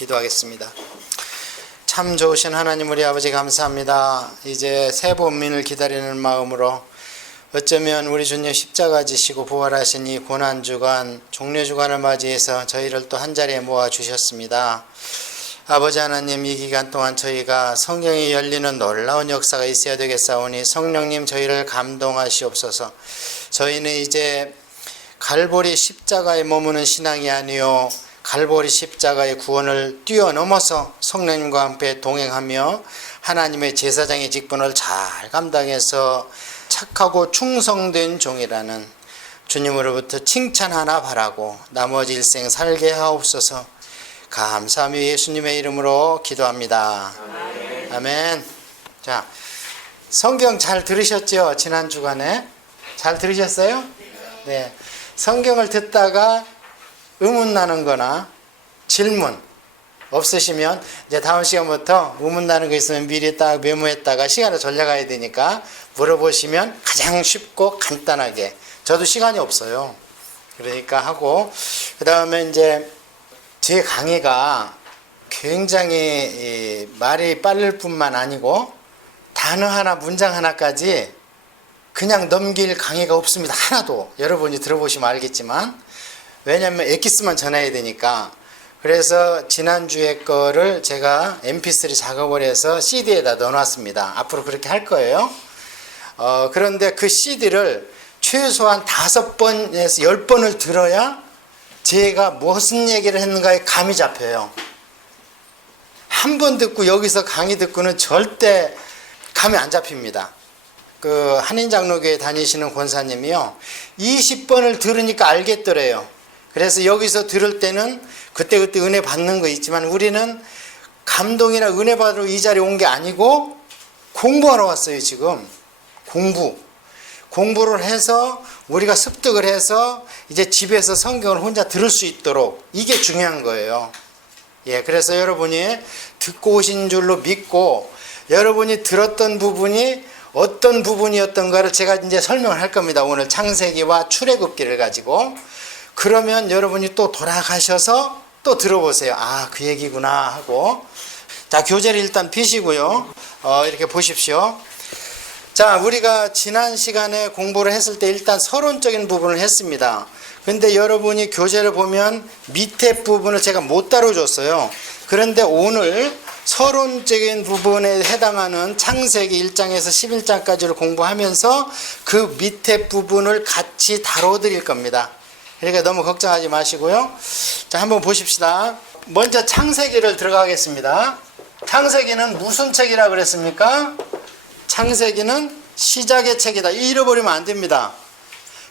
기도하겠습니다. 참 좋으신 하나님 우리 아버지 감사합니다. 이제 새 본민을 기다리는 마음으로 어쩌면 우리 주님 십자가 지시고 부활하신 이 고난주간 종려주간을 맞이해서 저희를 또 한자리에 모아주셨습니다. 아버지 하나님, 이 기간 동안 저희가 성경이 열리는 놀라운 역사가 있어야 되겠사오니 성령님 저희를 감동하시옵소서. 저희는 이제 갈보리 십자가에 머무는 신앙이 아니요 갈보리 십자가의 구원을 뛰어넘어서 성령님과 함께 동행하며 하나님의 제사장의 직분을 잘 감당해서 착하고 충성된 종이라는 주님으로부터 칭찬 하나 바라고 나머지 일생 살게 하옵소서. 감사하며 예수님의 이름으로 기도합니다. 아멘. 아멘. 자, 성경 잘 들으셨죠? 지난 주간에 잘 들으셨어요? 네. 성경을 듣다가 의문 나는 거나 질문 없으시면 이제 다음 시간부터 의문 나는 거 있으면 미리 딱 메모했다가 시간을 전략해야 되니까 물어보시면 가장 쉽고 간단하게, 저도 시간이 없어요. 그러니까 하고, 그 다음에 이제 제 강의가 굉장히 말이 빠를 뿐만 아니고 단어 하나 문장 하나까지 그냥 넘길 강의가 없습니다. 하나도. 여러분이 들어보시면 알겠지만, 왜냐하면 엑기스만 전해야 되니까. 그래서 지난주에 거를 제가 mp3 작업을 해서 cd에다 넣어놨습니다. 앞으로 그렇게 할 거예요. 그런데 그 cd를 최소한 5번에서 10번을 들어야 제가 무슨 얘기를 했는가에 감이 잡혀요. 한 번 듣고 여기서 강의 듣고는 절대 감이 안 잡힙니다. 그 한인장로교회 다니시는 권사님이요, 20번을 들으니까 알겠더래요. 그래서 여기서 들을 때는 그때그때 은혜 받는 거 있지만 우리는 감동이나 은혜 받으러 이 자리에 온 게 아니고 공부하러 왔어요. 지금 공부를 해서 우리가 습득을 해서 이제 집에서 성경을 혼자 들을 수 있도록, 이게 중요한 거예요. 예, 그래서 여러분이 듣고 오신 줄로 믿고 여러분이 들었던 부분이 어떤 부분이었던가를 제가 이제 설명을 할 겁니다. 오늘 창세기와 출애굽기를 가지고. 그러면 여러분이 또 돌아가셔서 또 들어보세요. 아, 그 얘기구나 하고. 자, 교재를 일단 펴시고요. 이렇게 보십시오. 자, 우리가 지난 시간에 공부를 했을 때 일단 서론적인 부분을 했습니다. 근데 여러분이 교재를 보면 밑에 부분을 제가 못 다뤄줬어요. 그런데 오늘 서론적인 부분에 해당하는 창세기 1장에서 11장까지를 공부하면서 그 밑에 부분을 같이 다뤄드릴 겁니다. 그러니까 너무 걱정하지 마시고요. 자, 한번 보십시다. 먼저 창세기를 들어가겠습니다. 창세기는 무슨 책이라 그랬습니까? 창세기는 시작의 책이다. 잃어버리면 안 됩니다.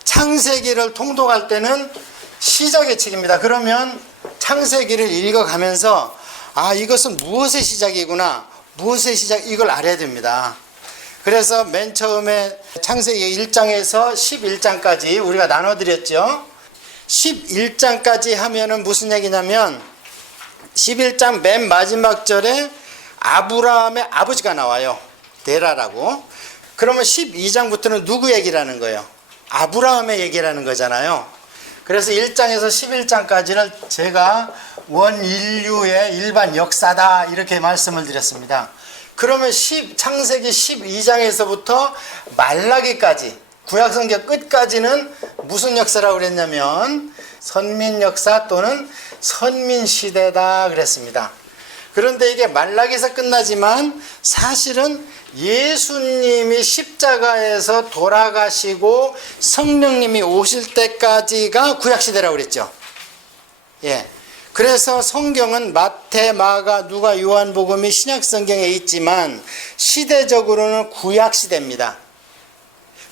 창세기를 통독할 때는 시작의 책입니다. 그러면 창세기를 읽어가면서 아, 이것은 무엇의 시작이구나, 무엇의 시작, 이걸 알아야 됩니다. 그래서 맨 처음에 창세기 1장에서 11장까지 우리가 나눠드렸죠. 11장까지 하면은 무슨 얘기냐면 11장 맨 마지막 절에 아브라함의 아버지가 나와요. 데라라고. 그러면 12장부터는 누구 얘기라는 거예요? 아브라함의 얘기라는 거잖아요. 그래서 1장에서 11장까지를 제가 원인류의 일반 역사다 이렇게 말씀을 드렸습니다. 그러면 창세기 12장에서부터 말라기까지, 구약성경 끝까지는 무슨 역사라고 그랬냐면 선민 역사 또는 선민 시대다 그랬습니다. 그런데 이게 말라기에서 끝나지만 사실은 예수님이 십자가에서 돌아가시고 성령님이 오실 때까지가 구약시대라고 그랬죠. 예. 그래서 성경은 마태, 마가, 누가, 요한복음이 신약성경에 있지만 시대적으로는 구약시대입니다.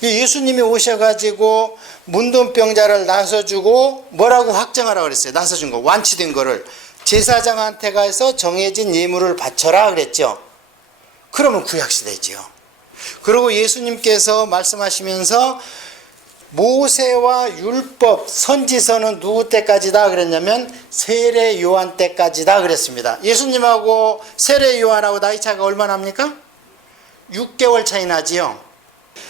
예수님이 오셔가지고 문둥병자를 나서주고 뭐라고 확정하라고 그랬어요? 나서준 거, 완치된 거를 제사장한테 가서 정해진 예물을 바쳐라 그랬죠. 그러면 구약시대죠. 그리고 예수님께서 말씀하시면서 모세와 율법, 선지서는 누구 때까지다 그랬냐면 세례 요한 때까지다 그랬습니다. 예수님하고 세례 요한하고 나이 차이가 얼마나 합니까? 6개월 차이 나지요.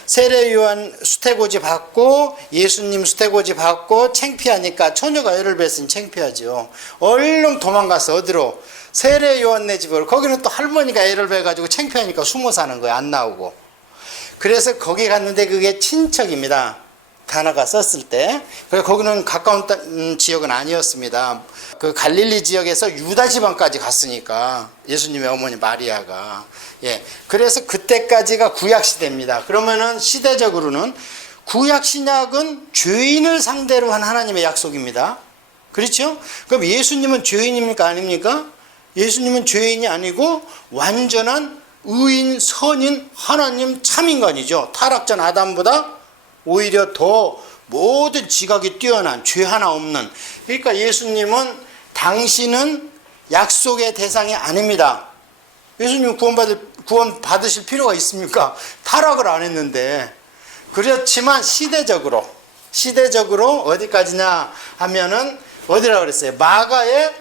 세례 요한 수태고지 받고 예수님 수태고지 받고 창피하니까 처녀가 애를 뱄으니 창피하죠. 얼른 도망가서 어디로? 세례 요한네 집으로. 거기는 또 할머니가 애를 뱄가지고 창피하니까 숨어 사는 거예요. 안 나오고. 그래서 거기 갔는데 그게 친척입니다. 단어가 썼을 때. 그래서 거기는 가까운 지역은 아니었습니다. 그 갈릴리 지역에서 유다 지방까지 갔으니까 예수님의 어머니 마리아가. 예. 그래서 그때까지가 구약 시대입니다. 그러면은 시대적으로는 구약 신약은 죄인을 상대로 한 하나님의 약속입니다. 그렇죠? 그럼 예수님은 죄인입니까? 아닙니까? 예수님은 죄인이 아니고 완전한 의인, 선인, 하나님 참인간이죠. 타락전 아담보다 오히려 더 모든 지각이 뛰어난 죄 하나 없는. 그러니까 예수님은 당신은 약속의 대상이 아닙니다. 예수님 구원 받으실 필요가 있습니까? 타락을 안 했는데. 그렇지만 시대적으로 어디까지냐 하면은 어디라 그랬어요? 마가의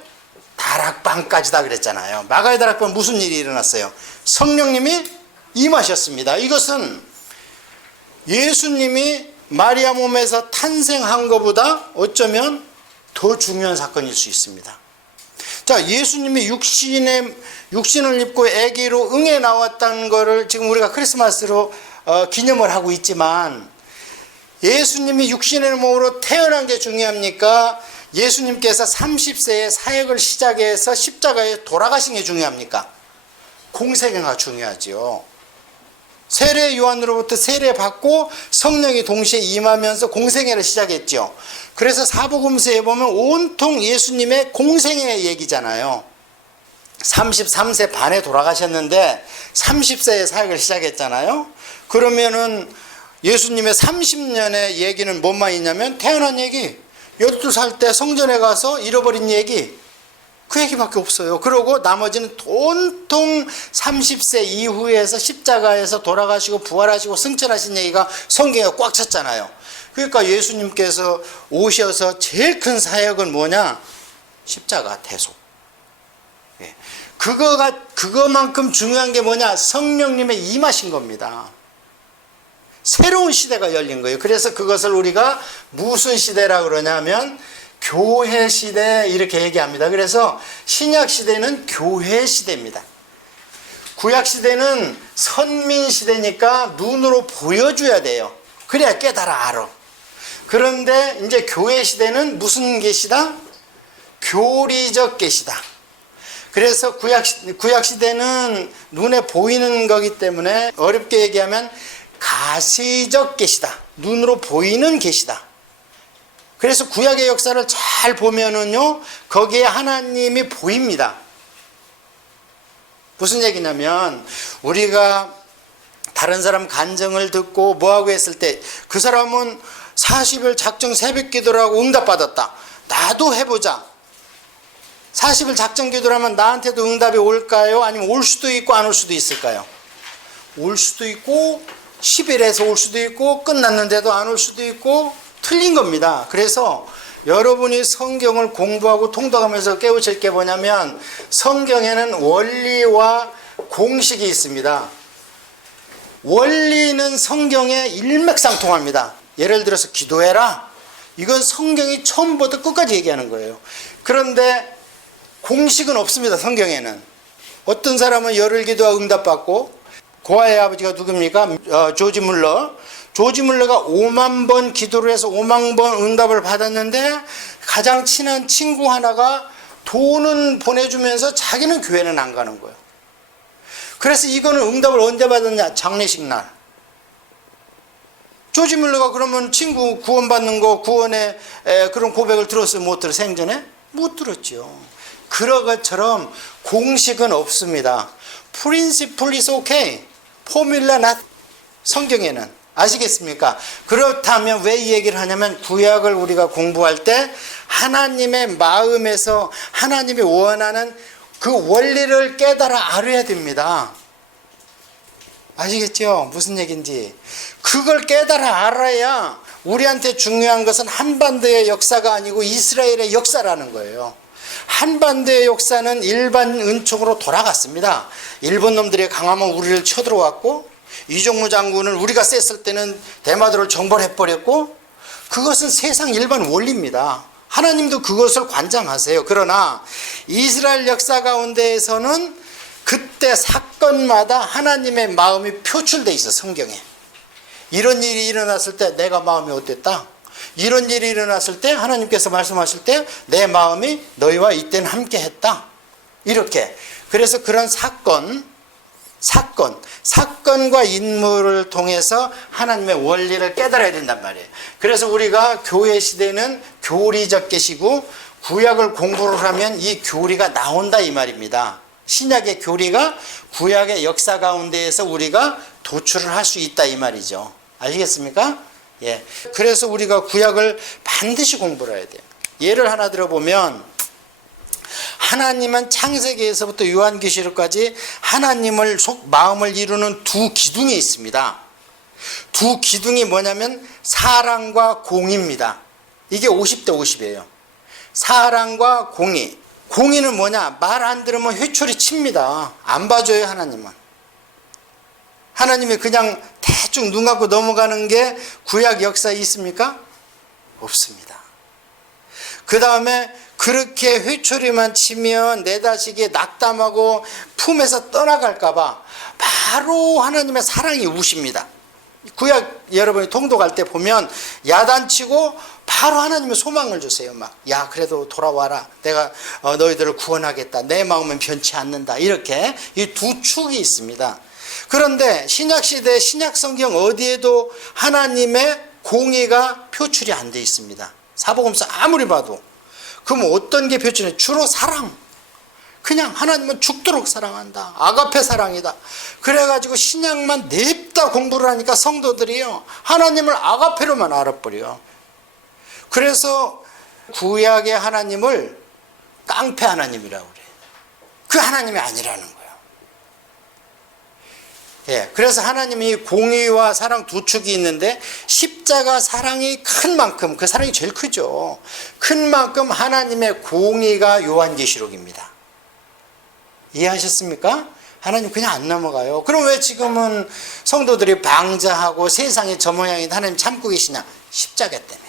다락방까지다 그랬잖아요. 마가의 다락방 무슨 일이 일어났어요? 성령님이 임하셨습니다. 이것은 예수님이 마리아 몸에서 탄생한 것보다 어쩌면 더 중요한 사건일 수 있습니다. 자, 예수님이 육신을 입고 아기로 응에 나왔다는 것을 지금 우리가 크리스마스로 기념을 하고 있지만, 예수님이 육신의 몸으로 태어난 게 중요합니까? 예수님께서 30세에 사역을 시작해서 십자가에 돌아가신 게 중요합니까? 공생애가 중요하죠. 세례 요한으로부터 세례 받고 성령이 동시에 임하면서 공생애를 시작했죠. 그래서 사복음서에 보면 온통 예수님의 공생애 얘기잖아요. 33세 반에 돌아가셨는데 30세에 사역을 시작했잖아요. 그러면은 예수님의 30년의 얘기는 뭔만 있냐면 태어난 얘기, 12살 때 성전에 가서 잃어버린 얘기, 그 얘기밖에 없어요. 그러고 나머지는 온통 30세 이후에서 십자가에서 돌아가시고 부활하시고 승천하신 얘기가 성경에 꽉 찼잖아요. 그러니까 예수님께서 오셔서 제일 큰 사역은 뭐냐? 십자가 대속. 예. 그거만큼 중요한 게 뭐냐? 성령님의 임하신 겁니다. 새로운 시대가 열린 거예요. 그래서 그것을 우리가 무슨 시대라고 그러냐면 교회 시대 이렇게 얘기합니다. 그래서 신약 시대는 교회 시대입니다. 구약 시대는 선민 시대니까 눈으로 보여줘야 돼요. 그래야 깨달아 알아. 그런데 이제 교회 시대는 무슨 계시다? 교리적 계시다. 그래서 구약 시대는 눈에 보이는 거기 때문에 어렵게 얘기하면 가시적 계시다. 눈으로 보이는 계시다. 그래서 구약의 역사를 잘 보면은요, 거기에 하나님이 보입니다. 무슨 얘기냐면, 우리가 다른 사람 간증을 듣고 뭐하고 했을 때, 그 사람은 40일 작정 새벽 기도를 하고 응답받았다. 나도 해보자. 40일 작정 기도를 하면 나한테도 응답이 올까요? 아니면 올 수도 있고 안 올 수도 있을까요? 올 수도 있고, 10일에서 올 수도 있고, 끝났는데도 안 올 수도 있고, 틀린 겁니다. 그래서 여러분이 성경을 공부하고 통독하면서 깨우칠 게 뭐냐면, 성경에는 원리와 공식이 있습니다. 원리는 성경에 일맥상통합니다. 예를 들어서 기도해라. 이건 성경이 처음부터 끝까지 얘기하는 거예요. 그런데 공식은 없습니다. 성경에는. 어떤 사람은 열흘 기도하고 응답받고, 고아의 아버지가 누굽니까? 조지 물러. 조지 물러가 5만 번 기도를 해서 5만 번 응답을 받았는데, 가장 친한 친구 하나가 돈은 보내주면서 자기는 교회는 안 가는 거예요. 그래서 이거는 응답을 언제 받았냐? 장례식 날. 조지 물러가 그러면 친구 구원받는 거, 구원의 그런 고백을 들었어요? 못 들어? 생전에? 못 들었죠. 그런 것처럼 공식은 없습니다. Principle is okay. 포뮬라 not. 성경에는. 아시겠습니까? 그렇다면 왜 이 얘기를 하냐면, 구약을 우리가 공부할 때 하나님의 마음에서 하나님이 원하는 그 원리를 깨달아 알아야 됩니다. 아시겠죠? 무슨 얘기인지. 그걸 깨달아 알아야 우리한테 중요한 것은 한반도의 역사가 아니고 이스라엘의 역사라는 거예요. 한반도의 역사는 일반 은총으로 돌아갔습니다. 일본 놈들이 강하면 우리를 쳐들어왔고, 이종무 장군을 우리가 셌을 때는 대마도를 정벌해버렸고, 그것은 세상 일반 원리입니다. 하나님도 그것을 관장하세요. 그러나 이스라엘 역사 가운데에서는 그때 사건마다 하나님의 마음이 표출되어 있어. 성경에 이런 일이 일어났을 때 내가 마음이 어땠다, 이런 일이 일어났을 때 하나님께서 말씀하실 때 내 마음이 너희와 이때는 함께 했다, 이렇게. 그래서 그런 사건과 인물을 통해서 하나님의 원리를 깨달아야 된단 말이에요. 그래서 우리가 교회 시대는 교리적 계시고 구약을 공부를 하면 이 교리가 나온다 이 말입니다. 신약의 교리가 구약의 역사 가운데에서 우리가 도출을 할 수 있다 이 말이죠. 아시겠습니까? 예. 그래서 우리가 구약을 반드시 공부를 해야 돼요. 예를 하나 들어보면, 하나님은 창세기에서부터 요한계시록까지 하나님을 마음을 이루는 두 기둥이 있습니다. 두 기둥이 뭐냐면 사랑과 공의입니다. 이게 50대 50이에요. 사랑과 공의. 공의는 뭐냐? 말 안 들으면 회초리 칩니다. 안 봐줘요, 하나님은. 하나님이 그냥 대충 눈 감고 넘어가는 게 구약 역사에 있습니까? 없습니다. 그 다음에 그렇게 회초리만 치면 내 자식이 낙담하고 품에서 떠나갈까봐 바로 하나님의 사랑이 우십니다. 구약 여러분이 통독할 때 보면 야단치고 바로 하나님의 소망을 주세요. 야 그래도 돌아와라, 내가 너희들을 구원하겠다, 내 마음은 변치 않는다, 이렇게 이 두 축이 있습니다. 그런데 신약시대 신약성경 어디에도 하나님의 공의가 표출이 안 돼 있습니다. 사복음서 아무리 봐도. 그럼 어떤 게 표출해? 주로 사랑. 그냥 하나님은 죽도록 사랑한다, 아가페 사랑이다. 그래가지고 신약만 냅다 공부를 하니까 성도들이요, 하나님을 아가페로만 알아버려. 그래서 구약의 하나님을 깡패 하나님이라고 그래요. 그 하나님이 아니라는 거예요. 예, 그래서 하나님이 공의와 사랑 두 축이 있는데, 십자가 사랑이 큰 만큼, 그 사랑이 제일 크죠. 큰 만큼 하나님의 공의가 요한계시록입니다. 이해하셨습니까? 하나님 그냥 안 넘어가요. 그럼 왜 지금은 성도들이 방자하고 세상이 저 모양인데 하나님 참고 계시냐? 십자가 때문에.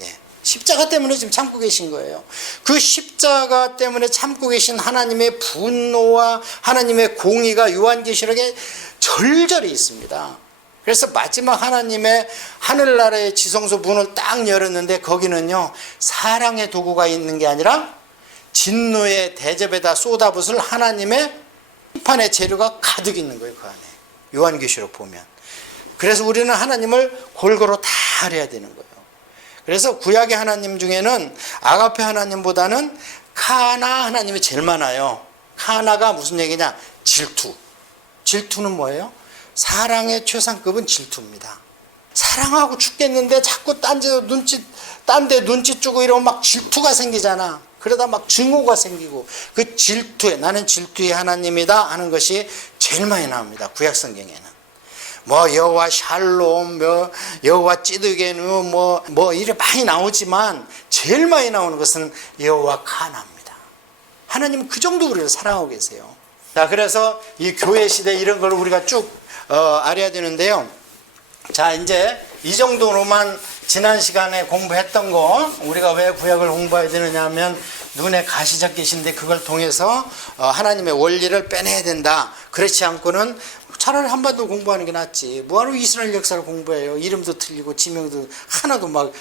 예, 십자가 때문에 지금 참고 계신 거예요. 그 십자가 때문에 참고 계신 하나님의 분노와 하나님의 공의가 요한계시록에 절절히 있습니다. 그래서 마지막 하나님의 하늘나라의 지성소 문을 딱 열었는데, 거기는요 사랑의 도구가 있는 게 아니라 진노의 대접에다 쏟아붓을 하나님의 심판의 재료가 가득 있는 거예요, 그 안에. 요한계시록 보면. 그래서 우리는 하나님을 골고루 다 알아야 되는 거예요. 그래서 구약의 하나님 중에는 아가페 하나님보다는 카나 하나님이 제일 많아요. 카나가 무슨 얘기냐? 질투. 질투는 뭐예요? 사랑의 최상급은 질투입니다. 사랑하고 죽겠는데 자꾸 딴 데 눈치 주고 이러면 막 질투가 생기잖아. 그러다 막 증오가 생기고, 그 질투에, 나는 질투의 하나님이다 하는 것이 제일 많이 나옵니다, 구약 성경에는. 뭐 여호와 샬롬, 여호와 찌드게누, 뭐 이래 많이 나오지만 제일 많이 나오는 것은 여호와 카나입니다. 하나님은 그 정도 우리를 사랑하고 계세요. 자, 그래서 이 교회 시대 이런 걸 우리가 쭉 알아야 되는데요. 자, 이제 이 정도로만 지난 시간에 공부했던 거, 우리가 왜 구약을 공부해야 되느냐 하면 눈에 가시 잡히신데 그걸 통해서 하나님의 원리를 빼내야 된다. 그렇지 않고는 차라리 한반도 공부하는 게 낫지. 뭐하러 이스라엘 역사를 공부해요? 이름도 틀리고 지명도 하나도 막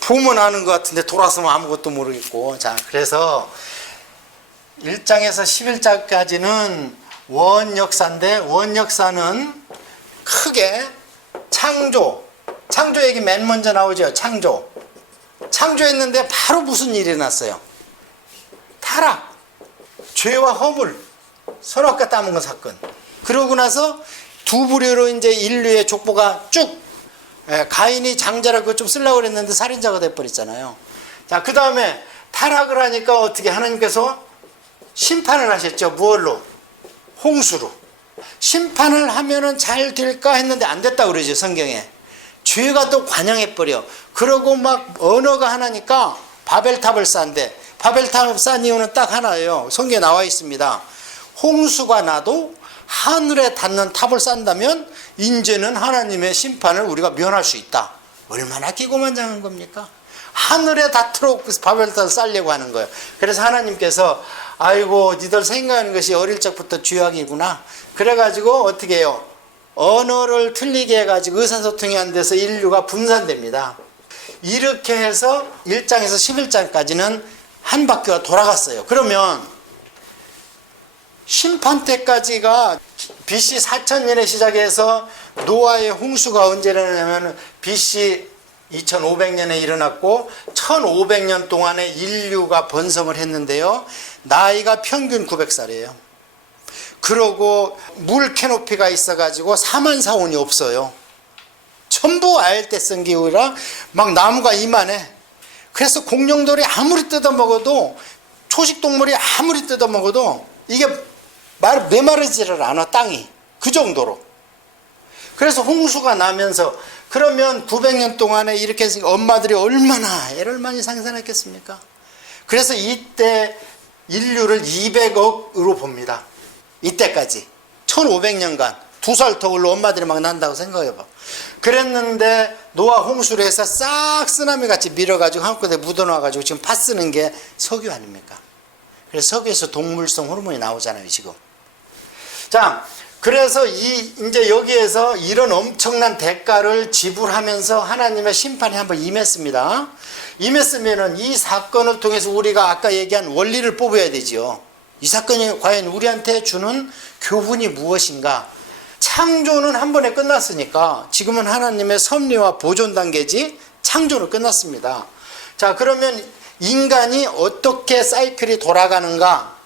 보면 아는 것 같은데 돌아서면 아무것도 모르겠고. 자, 그래서 1장에서 11장까지는 원역사인데, 원역사는 크게 창조 얘기 맨 먼저 나오죠. 창조했는데 바로 무슨 일이 일어났어요? 타락, 죄와 허물, 선악과 따먹은 사건. 그러고 나서 두 부류로 이제 인류의 족보가 쭉, 가인이 장자라 그거 좀 쓰려고 그랬는데 살인자가 돼버렸잖아요. 자, 그 다음에 타락을 하니까 어떻게 하나님께서 심판을 하셨죠. 무얼로? 홍수로. 심판을 하면은 잘 될까 했는데 안 됐다 그러죠, 성경에. 죄가 또 관영해버려. 그러고 막 언어가 하나니까 바벨탑을 쌓는데, 바벨탑을 쌓은 이유는 딱 하나예요. 성경에 나와 있습니다. 홍수가 나도 하늘에 닿는 탑을 쌓는다면 이제는 하나님의 심판을 우리가 면할 수 있다. 얼마나 기고만장한 겁니까? 하늘에 닿도록 바벨탑을 쌓으려고 하는 거예요. 그래서 하나님께서 아이고 니들 생각하는 것이 어릴 적부터 죄악이구나. 그래가지고 어떻게 해요? 언어를 틀리게 해가지고 의사소통이 안 돼서 인류가 분산됩니다. 이렇게 해서 1장에서 11장까지는 한 바퀴가 돌아갔어요. 그러면 심판 때까지가 BC 4000년에 시작해서 노아의 홍수가 언제 일어나냐면 BC 2500년에 일어났고 1500년 동안에 인류가 번성을 했는데요. 나이가 평균 900살이에요. 그러고 물 캐노피가 있어가지고 사만사원이 없어요. 전부 아열대성 기후라 막 나무가 이만해. 그래서 공룡들이 아무리 뜯어먹어도 초식동물이 아무리 뜯어먹어도 이게 메마르지를 않아 땅이 그 정도로. 그래서 홍수가 나면서 그러면 900년 동안에 이렇게 했으니까 엄마들이 얼마나 애를 많이 생산했겠습니까? 그래서 이때 인류를 200억으로 봅니다. 이때까지 1500년간 2살 터울로 엄마들이 막 난다고 생각해봐. 그랬는데 노아 홍수를 해서 싹 쓰나미같이 밀어가지고 한국에 묻어놔가지고 지금 팥 쓰는 게 석유 아닙니까? 그래서 석유에서 동물성 호르몬이 나오잖아요 지금. 자, 그래서 이제 여기에서 이런 엄청난 대가를 지불하면서 하나님의 심판이 한번 임했습니다. 임했으면은 이 사건을 통해서 우리가 아까 얘기한 원리를 뽑아야 되죠. 이 사건이 과연 우리한테 주는 교훈이 무엇인가? 창조는 한 번에 끝났으니까 지금은 하나님의 섭리와 보존 단계지 창조는 끝났습니다. 자, 그러면 인간이 어떻게 사이클이 돌아가는가?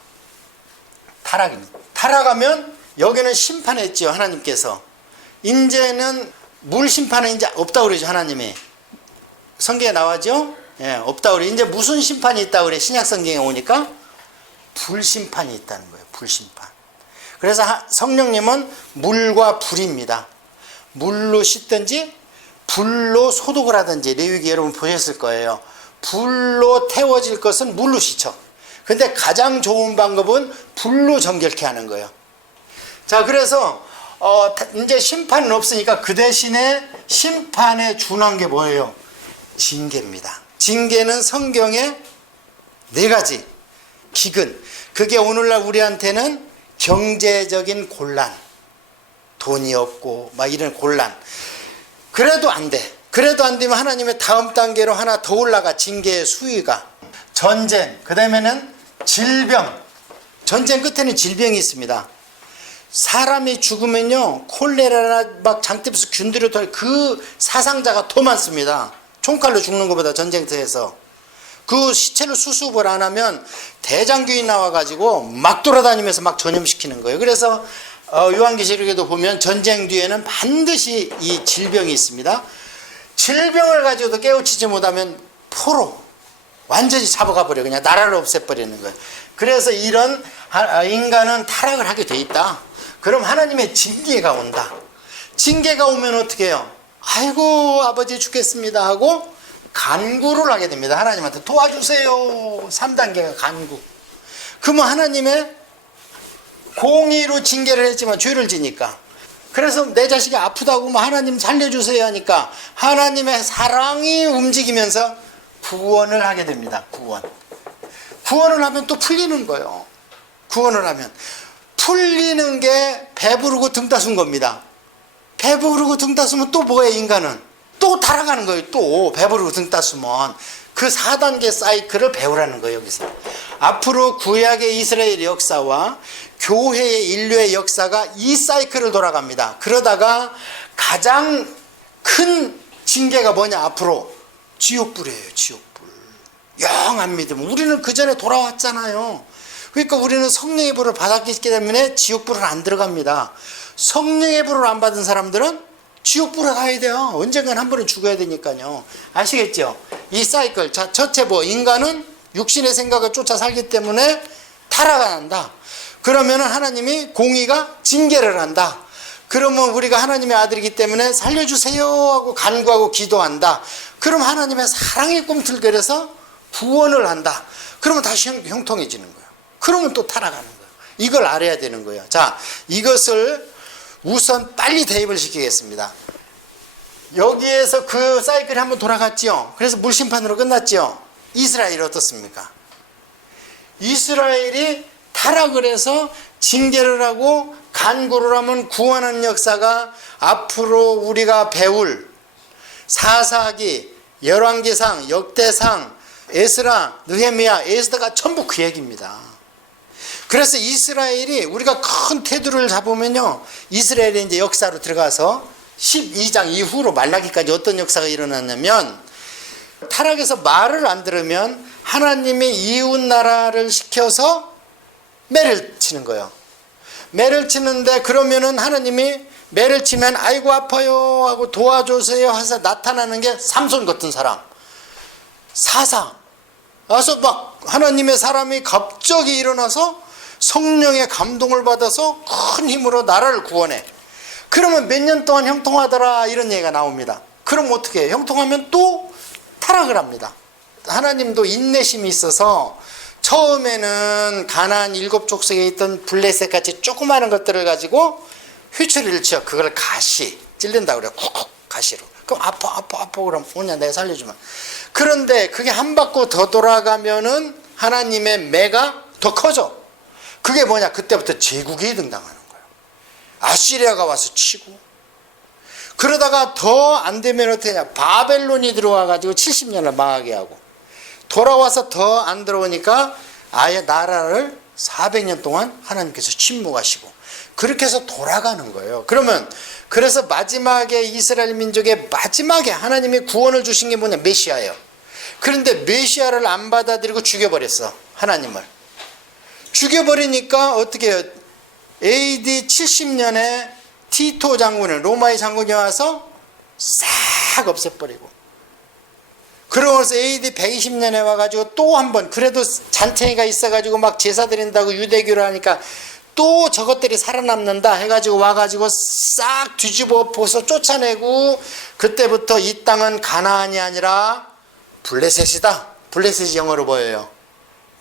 타락입니다. 타락하면 여기는 심판했지요, 하나님께서. 이제는 물 심판은 이제 없다고 그러죠, 하나님이. 성경에 나와죠? 예, 없다고 그래. 이제 무슨 심판이 있다고 그래, 신약 성경에 오니까? 불심판이 있다는 거예요, 불심판. 그래서 성령님은 물과 불입니다. 물로 씻든지 불로 소독을 하든지 레위기 여러분 보셨을 거예요. 불로 태워질 것은 물로 씻죠. 근데 가장 좋은 방법은 불로 정결케 하는 거예요. 자, 그래서 이제 심판은 없으니까 그 대신에 심판에 준한 게 뭐예요? 징계입니다. 징계는 성경에 4가지 기근. 그게 오늘날 우리한테는 경제적인 곤란, 돈이 없고 막 이런 곤란. 그래도 안 돼. 그래도 안 되면 하나님의 다음 단계로 하나 더 올라가. 징계의 수위가. 전쟁, 그 다음에는 질병. 전쟁 끝에는 질병이 있습니다. 사람이 죽으면요, 콜레라나 막 장대에서 균들이 돌, 그 사상자가 더 많습니다. 총칼로 죽는 것보다 전쟁터에서. 그 시체를 수습을 안 하면 대장균이 나와가지고 막 돌아다니면서 막 전염시키는 거예요. 그래서 요한계시록에도 보면 전쟁 뒤에는 반드시 이 질병이 있습니다. 질병을 가지고도 깨우치지 못하면 포로 완전히 잡아가 버려. 그냥 나라를 없애버리는 거예요. 그래서 이런 인간은 타락을 하게 돼 있다. 그럼 하나님의 징계가 온다. 징계가 오면 어떻게 해요? 아이고 아버지 죽겠습니다 하고 간구를 하게 됩니다. 하나님한테 도와주세요. 3단계가 간구. 그러면 하나님의 공의로 징계를 했지만 죄를 지니까, 그래서 내 자식이 아프다고 하나님 살려주세요 하니까 하나님의 사랑이 움직이면서 구원을 하게 됩니다. 구원을 하면 또 풀리는 거예요. 구원을 하면 풀리는 게 배부르고 등 따순 겁니다. 배부르고 등 따수면 또 뭐예요? 인간은 또 타락하는 거예요. 또 배부르고 등 따수면 그 4단계 사이클을 배우라는 거예요. 여기서 앞으로 구약의 이스라엘 역사와 교회의 인류의 역사가 이 사이클을 돌아갑니다. 그러다가 가장 큰 징계가 뭐냐? 앞으로 지옥불이에요. 지옥불. 영 안 믿으면. 우리는 그 전에 돌아왔잖아요. 그러니까 우리는 성령의 불을 받았기 때문에 지옥불은 안 들어갑니다. 성령의 불을 안 받은 사람들은 지옥불에 가야 돼요. 언젠간 한 번은 죽어야 되니까요. 아시겠죠? 이 사이클. 자, 첫째 인간은 육신의 생각을 쫓아 살기 때문에 타락한다. 그러면 하나님이 공의가 징계를 한다. 그러면 우리가 하나님의 아들이기 때문에 살려주세요 하고 간구하고 기도한다. 그럼 하나님의 사랑의 꿈틀거려서 구원을 한다. 그러면 다시 형통해지는 거예요. 그러면 또 타락하는 거예요. 이걸 알아야 되는 거예요. 자, 이것을 우선 빨리 대입을 시키겠습니다. 여기에서 그 사이클이 한번 돌아갔지요. 그래서 물심판으로 끝났지요. 이스라엘이 어떻습니까? 이스라엘이 타락을 해서 징계를 하고 간구를 하면 구원하는 역사가 앞으로 우리가 배울 사사기, 열왕기상, 역대상, 에스라, 느헤미야, 에스더가 전부 그 얘기입니다. 그래서 이스라엘이 우리가 큰 테두리를 잡으면요, 이스라엘의 이제 역사로 들어가서 12장 이후로 말라기까지 어떤 역사가 일어났냐면, 타락해서 말을 안 들으면 하나님의 이웃 나라를 시켜서 매를 치는 거예요. 매를 치는데, 그러면은 하나님이 매를 치면 아이고 아파요 하고 도와주세요 해서 나타나는 게 삼손 같은 사람, 사사 와서 막 하나님의 사람이 갑자기 일어나서 성령의 감동을 받아서 큰 힘으로 나라를 구원해. 그러면 몇 년 동안 형통하더라 이런 얘기가 나옵니다. 그럼 어떻게 해요? 형통하면 또 타락을 합니다. 하나님도 인내심이 있어서 처음에는 가나안 7족속에 있던 블레셋 같이 조그마한 것들을 가지고 휘추리를 치어 그걸 가시 찔른다고 그래요. 쿡쿡 가시로. 그럼 아파 그럼 뭐냐 내가 살려주면. 그런데 그게 한 바퀴 더 돌아가면은 하나님의 매가 더 커져. 그게 뭐냐, 그때부터 제국이 등장하는 거예요. 아시리아가 와서 치고, 그러다가 더 안 되면 어떻게 하냐, 바벨론이 들어와 가지고 70년을 망하게 하고, 돌아와서 더 안 들어오니까 아예 나라를 400년 동안 하나님께서 침묵하시고, 그렇게 해서 돌아가는 거예요. 그러면 그래서 마지막에 이스라엘 민족의 마지막에 하나님이 구원을 주신 게 뭐냐, 메시아예요. 그런데 메시아를 안 받아들이고 죽여버렸어. 하나님을 죽여버리니까 어떻게 해요? AD 70년에 티토 장군을, 로마의 장군이 와서 싹 없애버리고, 그러면서 AD 120년에 와가지고 또 한 번, 그래도 잔챙이가 있어가지고 막 제사 드린다고 유대교를 하니까 또 저것들이 살아남는다 해가지고 와가지고 싹 뒤집어 엎어서 쫓아내고, 그때부터 이 땅은 가나안이 아니라 블레셋이다. 블레셋이 영어로 보여요.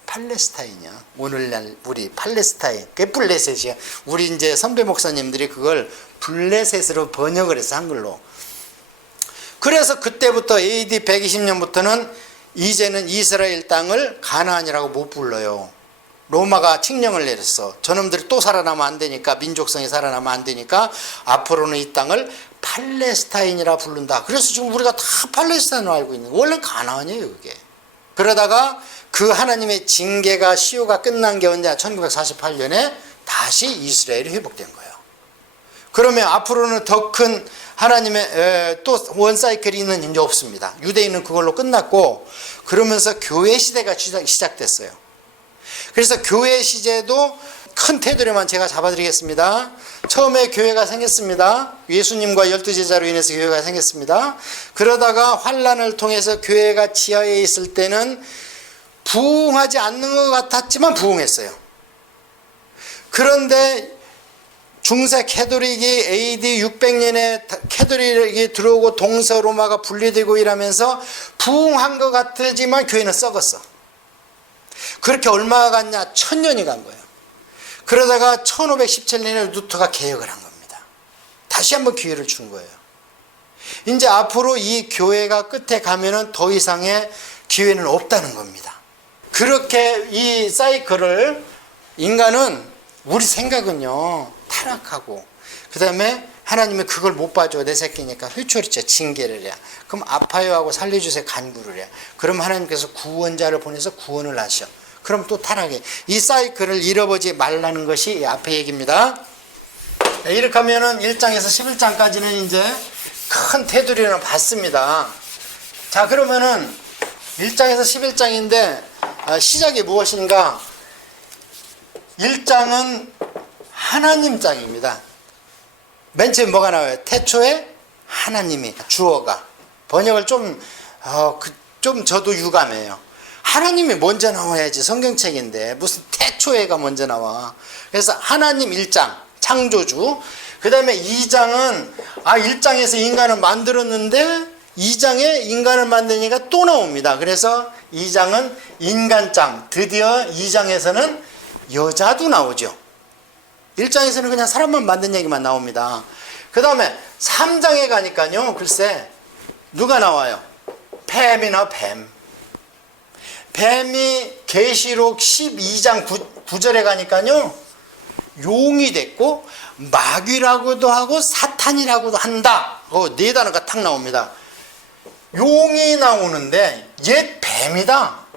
팔레스타인이야. 오늘날 우리 팔레스타인, 그게 블레셋이야. 우리 이제 선배 목사님들이 그걸 블레셋으로 번역을 해서 한글로. 그래서 그때부터 AD 120년부터는 이제는 이스라엘 땅을 가나안이라고 못 불러요. 로마가 칙령을 내렸어. 저놈들이 또 살아나면 안 되니까, 민족성이 살아나면 안 되니까 앞으로는 이 땅을 팔레스타인이라 부른다. 그래서 지금 우리가 다 팔레스타인으로 알고 있는 거예요. 원래 가나안이에요 그게. 그러다가 그 하나님의 징계가, 시효가 끝난 게 언제? 1948년에 다시 이스라엘이 회복된 거예요. 그러면 앞으로는 더 큰 하나님의 또 원사이클이 있는 문제 없습니다. 유대인은 그걸로 끝났고, 그러면서 교회 시대가 시작됐어요. 그래서 교회 시제도 큰 테두리만 제가 잡아드리겠습니다. 처음에 교회가 생겼습니다. 예수님과 12제자로 인해서 교회가 생겼습니다. 그러다가 환란을 통해서 교회가 지하에 있을 때는 부흥하지 않는 것 같았지만 부흥했어요. 그런데 중세 캐톨릭이 AD 600년에 캐톨릭이 들어오고 동서로마가 분리되고 이러면서 부흥한 것 같지만 교회는 썩었어. 그렇게 얼마가 갔냐? 1000년이 간 거예요. 그러다가 1517년에 루터가 개혁을 한 겁니다. 다시 한번 기회를 준 거예요. 이제 앞으로 이 교회가 끝에 가면은 더 이상의 기회는 없다는 겁니다. 그렇게 이 사이클을, 인간은, 우리 생각은요, 타락하고, 그 다음에 하나님이 그걸 못 봐줘, 내 새끼니까 휘초리쳐 징계를 해. 그럼 아파요 하고 살려주세요 간구를 해. 그럼 하나님께서 구원자를 보내서 구원을 하셔. 그럼 또 타락해. 이 사이클을 잃어보지 말라는 것이 앞에 얘기입니다. 이렇게 하면은 1장에서 11장까지는 이제 큰 테두리를 봤습니다. 자, 그러면은 1장에서 11장인데 시작이 무엇인가? 1장은 하나님 장입니다. 맨 처음 뭐가 나와요? 태초에 하나님이, 주어가. 번역을 좀 저도 유감해요. 하나님이 먼저 나와야지, 성경책인데 무슨 태초에가 먼저 나와. 그래서 하나님 1장 창조주, 그 다음에 2장은 1장에서 인간을 만들었는데 2장에 인간을 만드니까 또 나옵니다. 그래서 2장은 인간장, 드디어 2장에서는 여자도 나오죠. 1장에서는 그냥 사람만 만든 얘기만 나옵니다. 그 다음에 3장에 가니까요, 글쎄 누가 나와요? 뱀이나 뱀. 뱀이 계시록 12장 9절에 가니까요, 용이 됐고 마귀라고도 하고 사탄이라고도 한다. 네 단어가 탁 나옵니다. 용이 나오는데 옛 뱀이다.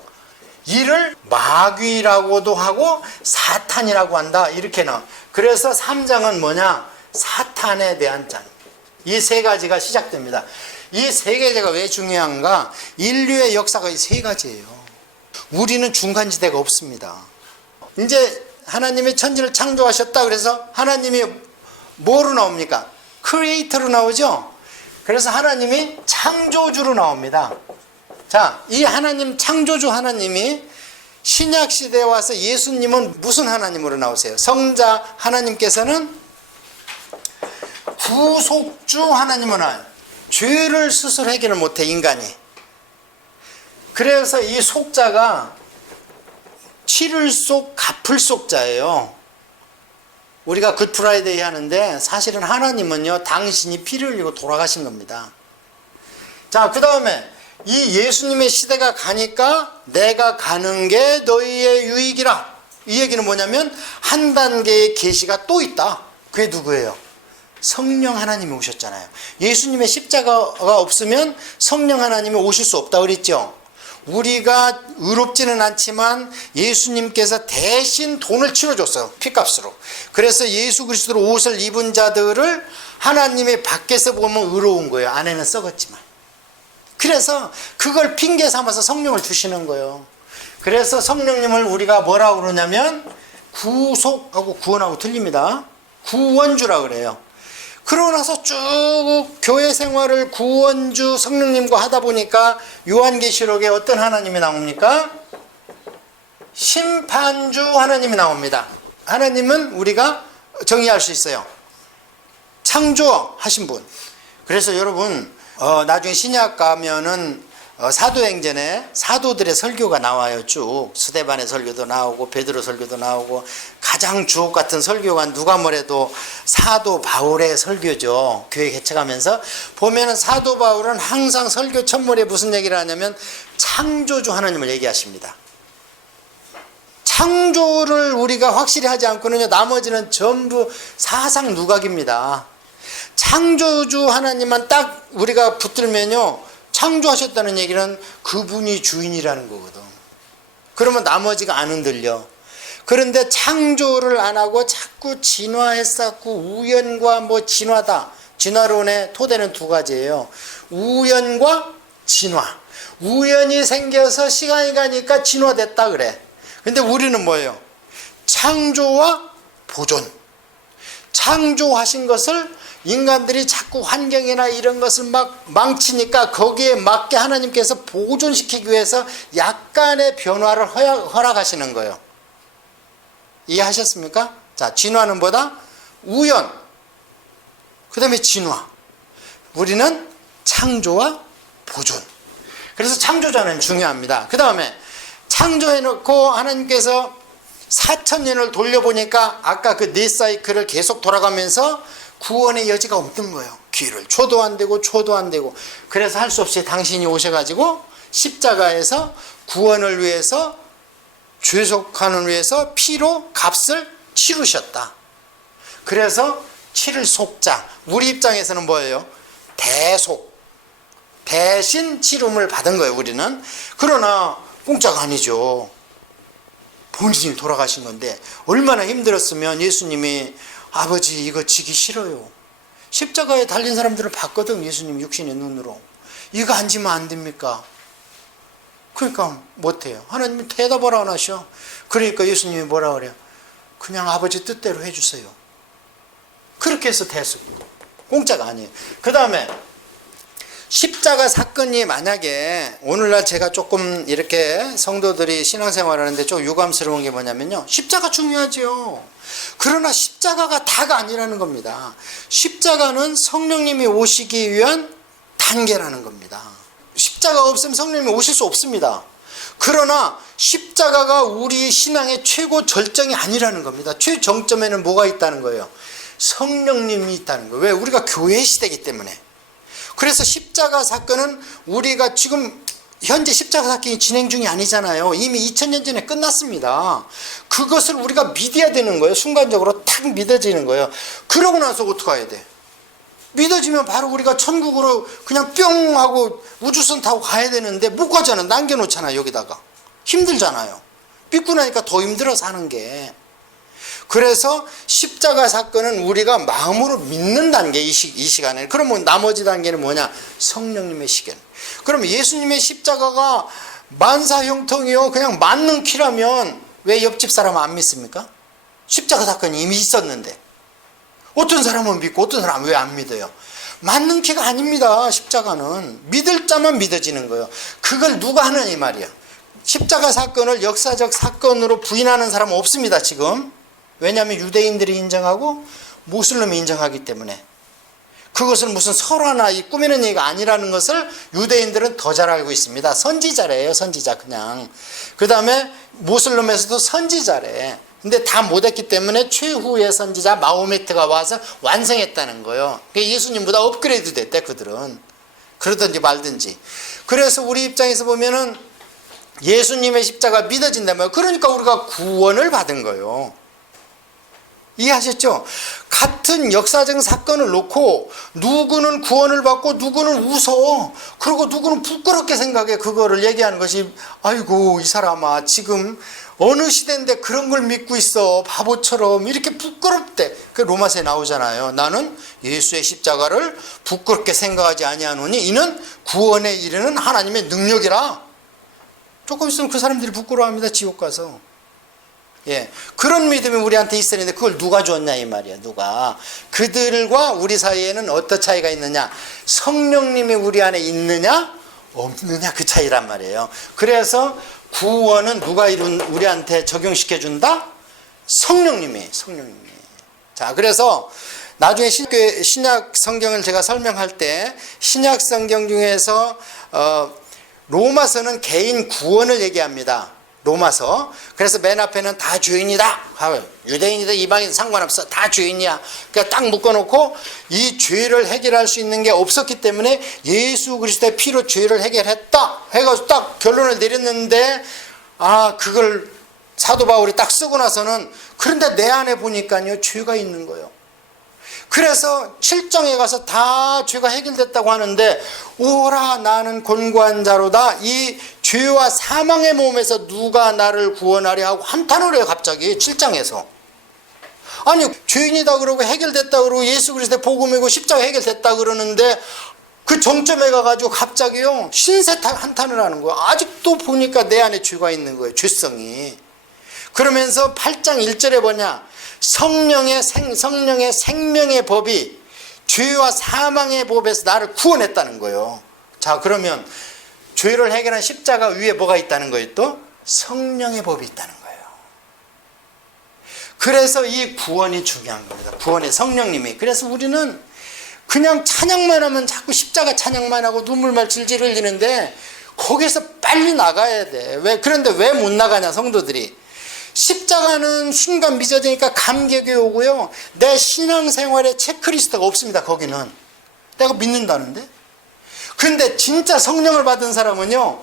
이를 마귀라고도 하고 사탄이라고 한다. 이렇게 나와. 그래서 3장은 뭐냐? 사탄에 대한 장. 이 세 가지가 시작됩니다. 이 세 가지가 왜 중요한가? 인류의 역사가 이 세 가지예요. 우리는 중간지대가 없습니다. 이제 하나님이 천지를 창조하셨다. 그래서 하나님이 뭐로 나옵니까? 크리에이터로 나오죠. 그래서 하나님이 창조주로 나옵니다. 자, 이 하나님, 창조주 하나님이 신약시대에 와서 예수님은 무슨 하나님으로 나오세요? 성자 하나님께서는 구속주 하나님으로 나와요. 죄를 스스로 해결을 못해, 인간이. 그래서 이 속자가 치를 속, 갚을 속자예요. 우리가 굿프라이데이 하는데 사실은 하나님은요, 당신이 피를 흘리고 돌아가신 겁니다. 자, 그 다음에 이 예수님의 시대가 가니까 내가 가는 게 너희의 유익이라. 이 얘기는 뭐냐면 한 단계의 계시가 또 있다. 그게 누구예요? 성령 하나님이 오셨잖아요. 예수님의 십자가가 없으면 성령 하나님이 오실 수 없다고 그랬죠. 우리가 의롭지는 않지만 예수님께서 대신 돈을 치러줬어요. 피값으로. 그래서 예수 그리스도로 옷을 입은 자들을 하나님이 밖에서 보면 의로운 거예요. 안에는 썩었지만. 그래서 그걸 핑계 삼아서 성령을 주시는 거예요. 그래서 성령님을 우리가 뭐라고 그러냐면 구속하고 구원하고 틀립니다. 구원주라 그래요. 그러고 나서 쭉 교회 생활을 구원주 성령님과 하다 보니까 요한계시록에 어떤 하나님이 나옵니까? 심판주 하나님이 나옵니다. 하나님은 우리가 정의할 수 있어요. 창조하신 분. 그래서 여러분 나중에 신약 가면은 사도행전에 사도들의 설교가 나와요. 쭉 스데반의 설교도 나오고 베드로 설교도 나오고 가장 주옥 같은 설교가 누가 뭐래도 사도 바울의 설교죠. 교회 개척하면서 보면은 사도 바울은 항상 설교 첫물에 무슨 얘기를 하냐면 창조주 하나님을 얘기하십니다. 창조를 우리가 확실히 하지 않고는요, 나머지는 전부 사상 누각입니다. 창조주 하나님만 딱 우리가 붙들면요, 창조하셨다는 얘기는 그분이 주인이라는 거거든. 그러면 나머지가 안 흔들려. 그런데 창조를 안 하고 자꾸 진화했었고 우연과 뭐 진화다. 진화론의 토대는 두 가지예요. 우연과 진화. 우연이 생겨서 시간이 가니까 진화됐다 그래. 근데 우리는 뭐예요? 창조와 보존. 창조하신 것을 인간들이 자꾸 환경이나 이런 것을 막 망치니까 거기에 맞게 하나님께서 보존시키기 위해서 약간의 변화를 허락하시는 거예요. 이해하셨습니까? 자, 진화는 뭐다? 우연. 그 다음에 진화. 우리는 창조와 보존. 그래서 창조자는 중요합니다. 그 다음에 창조해놓고 하나님께서 4,000년을 돌려보니까 아까 그 네 사이클을 계속 돌아가면서 구원의 여지가 없는 거예요. 귀를 초도 안 되고 초도 안 되고. 그래서 할 수 없이 당신이 오셔가지고 십자가에서 구원을 위해서 죄속하는 위해서 피로 값을 치르셨다. 그래서 치를 속자. 우리 입장에서는 뭐예요? 대속. 대신 치름을 받은 거예요, 우리는. 그러나 공짜가 아니죠. 본인이 돌아가신 건데 얼마나 힘들었으면 예수님이 아버지 이거 지기 싫어요. 십자가에 달린 사람들을 봤거든, 예수님 육신의 눈으로. 이거 안 지면 안 됩니까? 그러니까 못해요. 하나님이 대답을 안 하셔. 그러니까 예수님이 뭐라 그래요? 그냥 아버지 뜻대로 해주세요. 그렇게 해서 대수. 공짜가 아니에요. 그 다음에 십자가 사건이 만약에 오늘날 제가 조금 이렇게 성도들이 신앙생활을 하는데 좀 유감스러운 게 뭐냐면요, 십자가 중요하죠. 그러나 십자가가 다가 아니라는 겁니다. 십자가는 성령님이 오시기 위한 단계라는 겁니다. 십자가 없으면 성령님이 오실 수 없습니다. 그러나 십자가가 우리 신앙의 최고 절정이 아니라는 겁니다. 최정점에는 뭐가 있다는 거예요? 성령님이 있다는 거예요. 왜? 우리가 교회 시대이기 때문에. 그래서 십자가 사건은 우리가 지금 현재 십자가 사건이 진행 중이 아니잖아요. 이미 2000년 전에 끝났습니다. 그것을 우리가 믿어야 되는 거예요. 순간적으로 탁 믿어지는 거예요. 그러고 나서 어떻게 해야 돼? 믿어지면 바로 우리가 천국으로 그냥 뿅 하고 우주선 타고 가야 되는데 못 가잖아. 남겨놓잖아. 여기다가. 힘들잖아요. 믿고 나니까 더 힘들어 사는 게. 그래서 십자가 사건은 우리가 마음으로 믿는 단계, 이 시간에. 그러면 나머지 단계는 뭐냐? 성령님의 시간. 그럼 예수님의 십자가가 만사형통이요 그냥 맞는 키라면 왜 옆집 사람은 안 믿습니까? 십자가 사건이 이미 있었는데. 어떤 사람은 믿고 어떤 사람은 왜 안 믿어요? 맞는 키가 아닙니다. 십자가는. 믿을 자만 믿어지는 거예요. 그걸 누가 하느냐 이 말이야. 십자가 사건을 역사적 사건으로 부인하는 사람은 없습니다. 지금. 왜냐하면 유대인들이 인정하고 모슬림이 인정하기 때문에. 그것은 무슨 설화나 꾸미는 얘기가 아니라는 것을 유대인들은 더 잘 알고 있습니다. 선지자래요. 선지자 그냥. 그 다음에 모슬림에서도 선지자래. 근데 다 못했기 때문에 최후의 선지자 마호메트가 와서 완성했다는 거예요. 예수님보다 업그레이드 됐대 그들은. 그러든지 말든지. 그래서 우리 입장에서 보면은 예수님의 십자가 믿어진다면 그러니까 우리가 구원을 받은 거예요. 이해하셨죠? 같은 역사적 사건을 놓고 누구는 구원을 받고 누구는 웃어. 그리고 누구는 부끄럽게 생각해. 그거를 얘기하는 것이 아이고 이 사람아 지금 어느 시대인데 그런 걸 믿고 있어. 바보처럼 이렇게 부끄럽대. 그 로마서에 나오잖아요. 나는 예수의 십자가를 부끄럽게 생각하지 아니하노니 이는 구원에 이르는 하나님의 능력이라. 조금 있으면 그 사람들이 부끄러워합니다. 지옥 가서. 예, 그런 믿음이 우리한테 있었는데 그걸 누가 줬냐 이 말이야. 누가. 그들과 우리 사이에는 어떤 차이가 있느냐? 성령님이 우리 안에 있느냐 없느냐 그 차이란 말이에요. 그래서 구원은 누가 우리한테 적용시켜준다? 성령님이. 자, 그래서 나중에 신약 성경을 제가 설명할 때 신약 성경 중에서 로마서는 개인 구원을 얘기합니다. 로마서. 그래서 맨 앞에는 다 죄인이다. 유대인이든 이방인이든 상관없어. 다 죄인이야. 그러니까 딱 묶어놓고 이 죄를 해결할 수 있는 게 없었기 때문에 예수 그리스도의 피로 죄를 해결했다. 해가지고 딱 결론을 내렸는데 그걸 사도 바울이 딱 쓰고 나서는 그런데 내 안에 보니까요 죄가 있는 거예요. 그래서 7장에 가서 다 죄가 해결됐다고 하는데 오라 나는 곤고한 자로다. 이 죄와 사망의 몸에서 누가 나를 구원하려 하고 한탄을 해요. 갑자기 7장에서. 아니 죄인이다 그러고 해결됐다 그러고 예수 그리스도의 복음이고 십자가 해결됐다 그러는데 그 정점에 가가지고 갑자기요 신세 한탄을 하는 거예요. 아직도 보니까 내 안에 죄가 있는 거예요. 죄성이. 그러면서 8장 1절에 뭐냐? 성령의 생명의 법이 죄와 사망의 법에서 나를 구원했다는 거예요. 자, 그러면 죄를 해결한 십자가 위에 뭐가 있다는 거예요? 또 성령의 법이 있다는 거예요. 그래서 이 구원이 중요한 겁니다. 구원의 성령님이. 그래서 우리는 그냥 찬양만 하면 자꾸 십자가 찬양만 하고 눈물만 질질 흘리는데 거기에서 빨리 나가야 돼. 그런데 왜 못 나가냐 성도들이. 십자가는 순간 믿어지니까 감격이 오고요. 내 신앙생활에 체크리스트가 없습니다. 거기는. 내가 믿는다는데. 근데 진짜 성령을 받은 사람은요.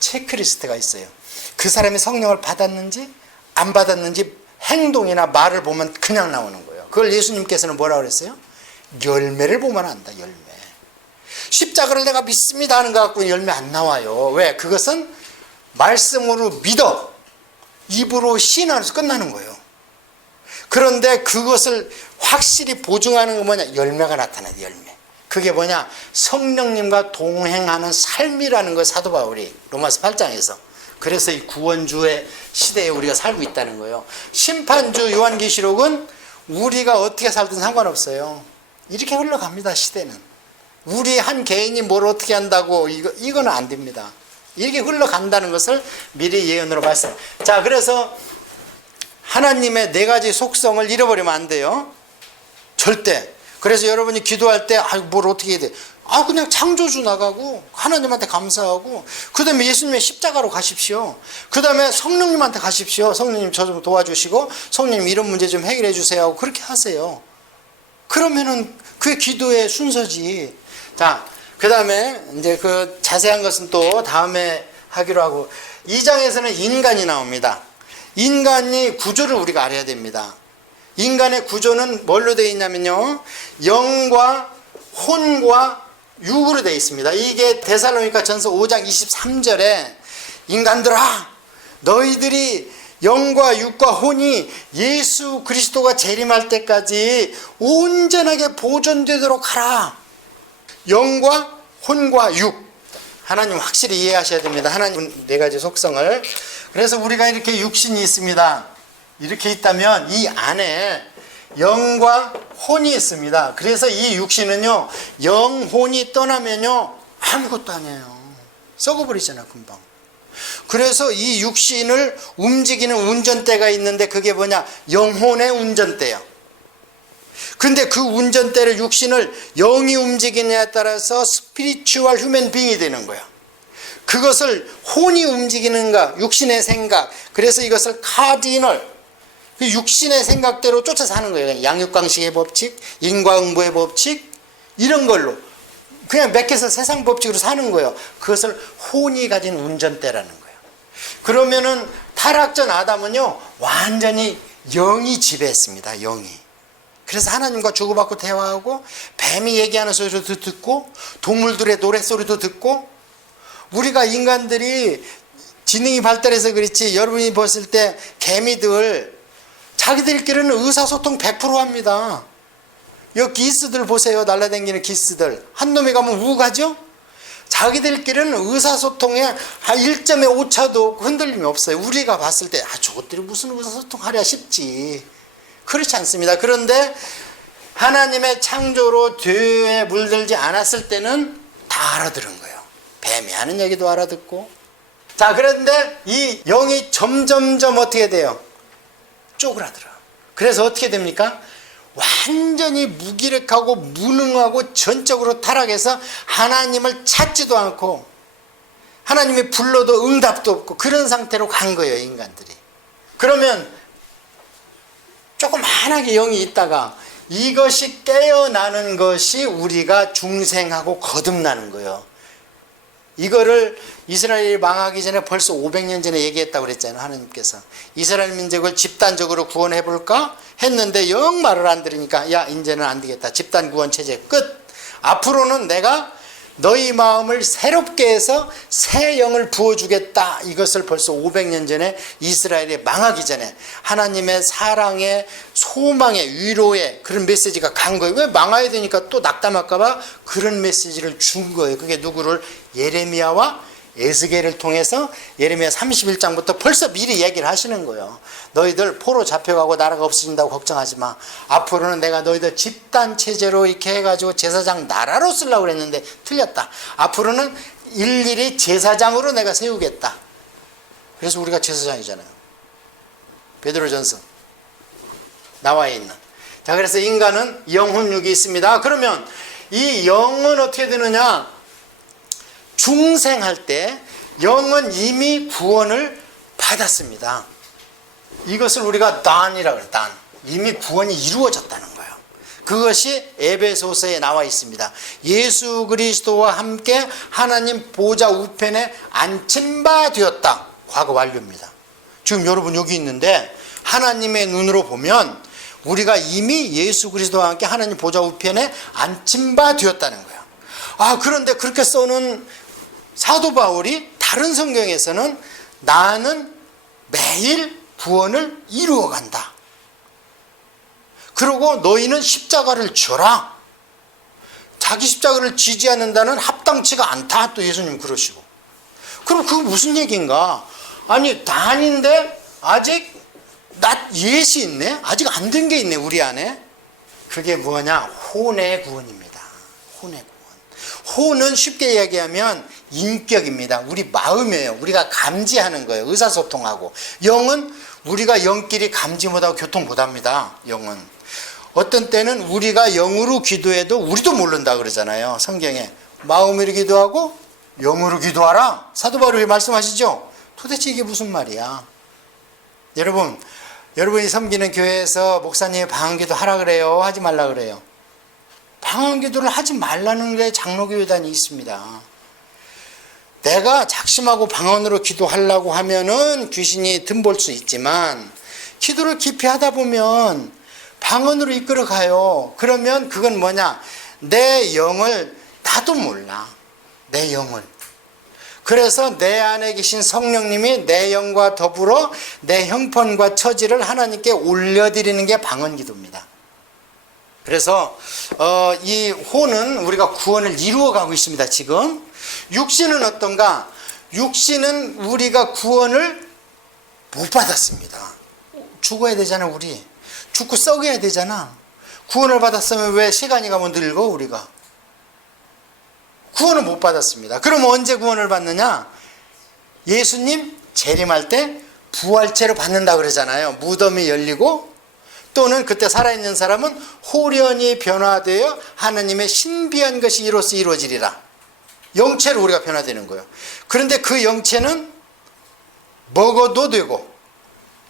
체크리스트가 있어요. 그 사람이 성령을 받았는지 안 받았는지 행동이나 말을 보면 그냥 나오는 거예요. 그걸 예수님께서는 뭐라고 그랬어요? 열매를 보면 안다. 열매. 십자가를 내가 믿습니다 하는 거 갖고는 열매 안 나와요. 왜? 그것은 말씀으로 믿어. 입으로 신앙에서 끝나는 거예요. 그런데 그것을 확실히 보증하는 건 뭐냐? 열매가 나타나요. 열매. 그게 뭐냐? 성령님과 동행하는 삶이라는 거 사도 바울이 로마서 8장에서. 그래서 이 구원주의 시대에 우리가 살고 있다는 거예요. 심판주 요한계시록은 우리가 어떻게 살든 상관없어요. 이렇게 흘러갑니다. 시대는. 우리 한 개인이 뭘 어떻게 한다고 이거는 안 됩니다. 이렇게 흘러간다는 것을 미리 예언으로 말씀. 자, 그래서 하나님의 4가지 속성을 잃어버리면 안 돼요. 절대. 그래서 여러분이 기도할 때 뭘 어떻게 해야 돼? 그냥 창조주 나가고 하나님한테 감사하고 그 다음에 예수님의 십자가로 가십시오. 그 다음에 성령님한테 가십시오. 성령님 저 좀 도와주시고 성령님 이런 문제 좀 해결해 주세요 하고 그렇게 하세요. 그러면은 그게 기도의 순서지. 자, 그 다음에 이제 그 자세한 것은 또 다음에 하기로 하고 2장에서는 인간이 나옵니다. 인간이 구조를 우리가 알아야 됩니다. 인간의 구조는 뭘로 되어 있냐면요, 영과 혼과 육으로 되어 있습니다. 이게 데살로니가 전서 5장 23절에 인간들아 너희들이 영과 육과 혼이 예수 그리스도가 재림할 때까지 온전하게 보존되도록 하라. 영과 혼과 육, 하나님 확실히 이해하셔야 됩니다. 하나님 네 가지 속성을. 그래서 우리가 이렇게 육신이 있습니다. 이렇게 있다면 이 안에 영과 혼이 있습니다. 그래서 이 육신은요, 영혼이 떠나면요 아무것도 아니에요. 썩어버리잖아 금방. 그래서 이 육신을 움직이는 운전대가 있는데 그게 뭐냐, 영혼의 운전대야. 근데 그 운전대를, 육신을 영이 움직이느냐에 따라서 스피리추얼 휴먼 빙이 되는 거야. 그것을 혼이 움직이는가, 육신의 생각, 그래서 이것을 카디널, 육신의 생각대로 쫓아서 하는 거예요. 양육강식의 법칙, 인과응보의 법칙, 이런 걸로 그냥 맥혀서 세상 법칙으로 사는 거예요. 그것을 혼이 가진 운전대라는 거예요. 그러면은 타락전 아담은요 완전히 영이 지배했습니다. 영이. 그래서 하나님과 주고받고 대화하고 뱀이 얘기하는 소리도 듣고 동물들의 노랫소리도 듣고, 우리가 인간들이 지능이 발달해서 그렇지 여러분이 봤을 때 개미들 자기들끼리는 의사소통 100% 합니다. 여기 기스들 보세요. 날라다니는 기스들. 한 놈이 가면 우가죠? 자기들끼리는 의사소통에 1점의 오차도 흔들림이 없어요. 우리가 봤을 때 저것들이 무슨 의사소통 하랴 싶지. 그렇지 않습니다. 그런데 하나님의 창조로 죄에 물들지 않았을 때는 다 알아들은 거예요. 뱀이 하는 얘기도 알아듣고. 자, 그런데 이 영이 점점점 어떻게 돼요? 쪼그라들어. 그래서 어떻게 됩니까? 완전히 무기력하고 무능하고 전적으로 타락해서 하나님을 찾지도 않고 하나님이 불러도 응답도 없고 그런 상태로 간 거예요, 인간들이. 그러면 조그만하게 영이 있다가 이것이 깨어나는 것이 우리가 중생하고 거듭나는 거예요. 이거를 이스라엘이 망하기 전에 벌써 500년 전에 얘기했다고 그랬잖아요. 하나님께서 이스라엘 민족을 집단적으로 구원해 볼까 했는데 영 말을 안 들으니까 야 이제는 안 되겠다. 집단 구원 체제 끝. 앞으로는 내가 너희 마음을 새롭게 해서 새 영을 부어주겠다. 이것을 벌써 500년 전에 이스라엘이 망하기 전에 하나님의 사랑의, 소망의, 위로의 그런 메시지가 간 거예요. 왜 망해야 되니까 또 낙담할까 봐 그런 메시지를 준 거예요. 그게 누구를? 예레미야와 에스겔을 통해서 예레미야 31장부터 벌써 미리 얘기를 하시는 거예요. 너희들 포로 잡혀가고 나라가 없어진다고 걱정하지 마. 앞으로는 내가 너희들 집단 체제로 이렇게 해가지고 제사장 나라로 쓰려고 그랬는데 틀렸다. 앞으로는 일일이 제사장으로 내가 세우겠다. 그래서 우리가 제사장이잖아요. 베드로전서 나와 있는. 자, 그래서 인간은 영혼육이 있습니다. 그러면 이 영은 어떻게 되느냐? 중생할 때 영은 이미 구원을 받았습니다. 이것을 우리가 단이라고 해요. 단. 이미 구원이 이루어졌다는 거예요. 그것이 에베소서에 나와 있습니다. 예수 그리스도와 함께 하나님 보좌 우편에 앉힌 바 되었다. 과거 완료입니다. 지금 여러분 여기 있는데 하나님의 눈으로 보면 우리가 이미 예수 그리스도와 함께 하나님 보좌 우편에 앉힌 바 되었다는 거예요. 그런데 그렇게 써놓은 사도 바울이 다른 성경에서는 나는 매일 구원을 이루어간다. 그리고 너희는 십자가를 져라. 자기 십자가를 지지 않는다는 합당치가 않다. 또 예수님 그러시고. 그럼 그거 무슨 얘기인가? 아니 단인데 아직 옛이 있네? 아직 안 된 게 있네 우리 안에. 그게 뭐냐? 혼의 구원입니다. 혼의 구원. 혼은 쉽게 이야기하면 인격입니다. 우리 마음이에요. 우리가 감지하는 거예요. 의사소통하고. 영은 우리가 영끼리 감지 못하고 교통 못합니다. 영은. 어떤 때는 우리가 영으로 기도해도 우리도 모른다 그러잖아요. 성경에 마음으로 기도하고 영으로 기도하라 사도 바울이 말씀하시죠. 도대체 이게 무슨 말이야? 여러분이 섬기는 교회에서 목사님이 방언기도 하라 그래요? 하지 말라 그래요? 방언기도를 하지 말라는 게 장로교단이 있습니다. 내가 작심하고 방언으로 기도하려고 하면은 귀신이 덤볼 수 있지만 기도를 깊이 하다 보면 방언으로 이끌어 가요. 그러면 그건 뭐냐? 내 영을 나도 몰라. 내 영을. 그래서 내 안에 계신 성령님이 내 영과 더불어 내 형편과 처지를 하나님께 올려드리는 게 방언기도입니다. 그래서 이 호는 우리가 구원을 이루어가고 있습니다. 지금 육신은 어떤가? 육신은 우리가 구원을 못 받았습니다. 죽어야 되잖아. 우리 죽고 썩어야 되잖아. 구원을 받았으면 왜 시간이 가면 늙어 우리가? 구원을 못 받았습니다. 그럼 언제 구원을 받느냐? 예수님 재림할 때 부활체로 받는다 그러잖아요. 무덤이 열리고 또는 그때 살아있는 사람은 호련히 변화되어 하나님의 신비한 것이 이로써 이루어지리라. 영체로 우리가 변화되는 거예요. 그런데 그 영체는 먹어도 되고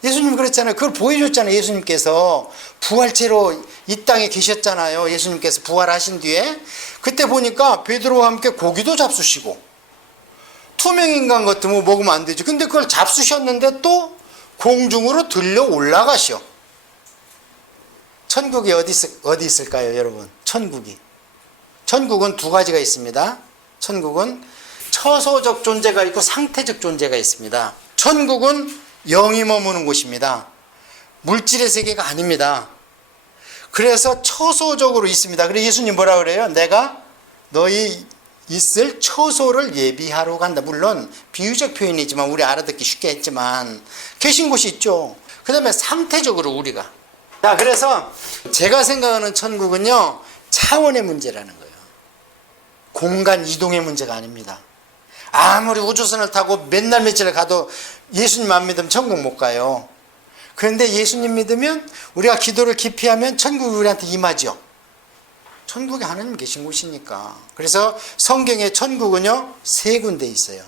예수님 그랬잖아요. 그걸 보여줬잖아요. 예수님께서 부활체로 이 땅에 계셨잖아요. 예수님께서 부활하신 뒤에 그때 보니까 베드로와 함께 고기도 잡수시고 투명인간 같으면 먹으면 안 되죠. 근데 그걸 잡수셨는데 또 공중으로 들려 올라가셔. 천국이 어디 있을까요, 여러분? 천국은 두 가지가 있습니다. 천국은 처소적 존재가 있고 상태적 존재가 있습니다. 천국은 영이 머무는 곳입니다. 물질의 세계가 아닙니다. 그래서 처소적으로 있습니다. 그래서 예수님 뭐라 그래요? 내가 너희 있을 처소를 예비하러 간다. 물론 비유적 표현이지만 우리 알아듣기 쉽게 했지만 계신 곳이 있죠. 그 다음에 상태적으로 우리가. 자, 그래서 제가 생각하는 천국은요, 차원의 문제라는 거예요. 공간 이동의 문제가 아닙니다. 아무리 우주선을 타고 맨날 며칠을 가도 예수님 안 믿으면 천국 못 가요. 그런데 예수님 믿으면 우리가 기도를 깊이 하면 천국이 우리한테 임하죠. 천국에 하나님 계신 곳이니까. 그래서 성경에 천국은요, 세 군데 있어요.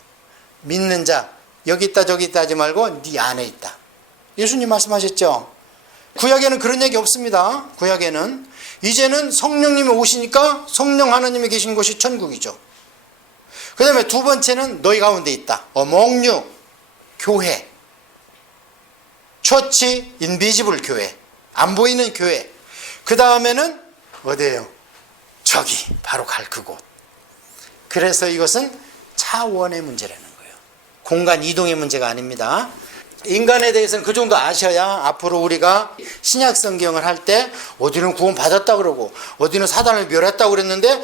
믿는 자, 여기 있다 저기 있다 하지 말고 네 안에 있다. 예수님 말씀하셨죠. 구약에는 그런 얘기 없습니다. 구약에는 이제는 성령님이 오시니까 성령 하나님이 계신 곳이 천국이죠. 그 다음에 두 번째는 너희 가운데 있다. among you, 교회. 처치, 인비지블 교회. 안 보이는 교회. 그 다음에는 어디예요? 저기 바로 갈 그곳. 그래서 이것은 차원의 문제라는 거예요. 공간 이동의 문제가 아닙니다. 인간에 대해서는 그 정도 아셔야 앞으로 우리가 신약 성경을 할 때 어디는 구원 받았다 그러고 어디는 사단을 멸했다 그랬는데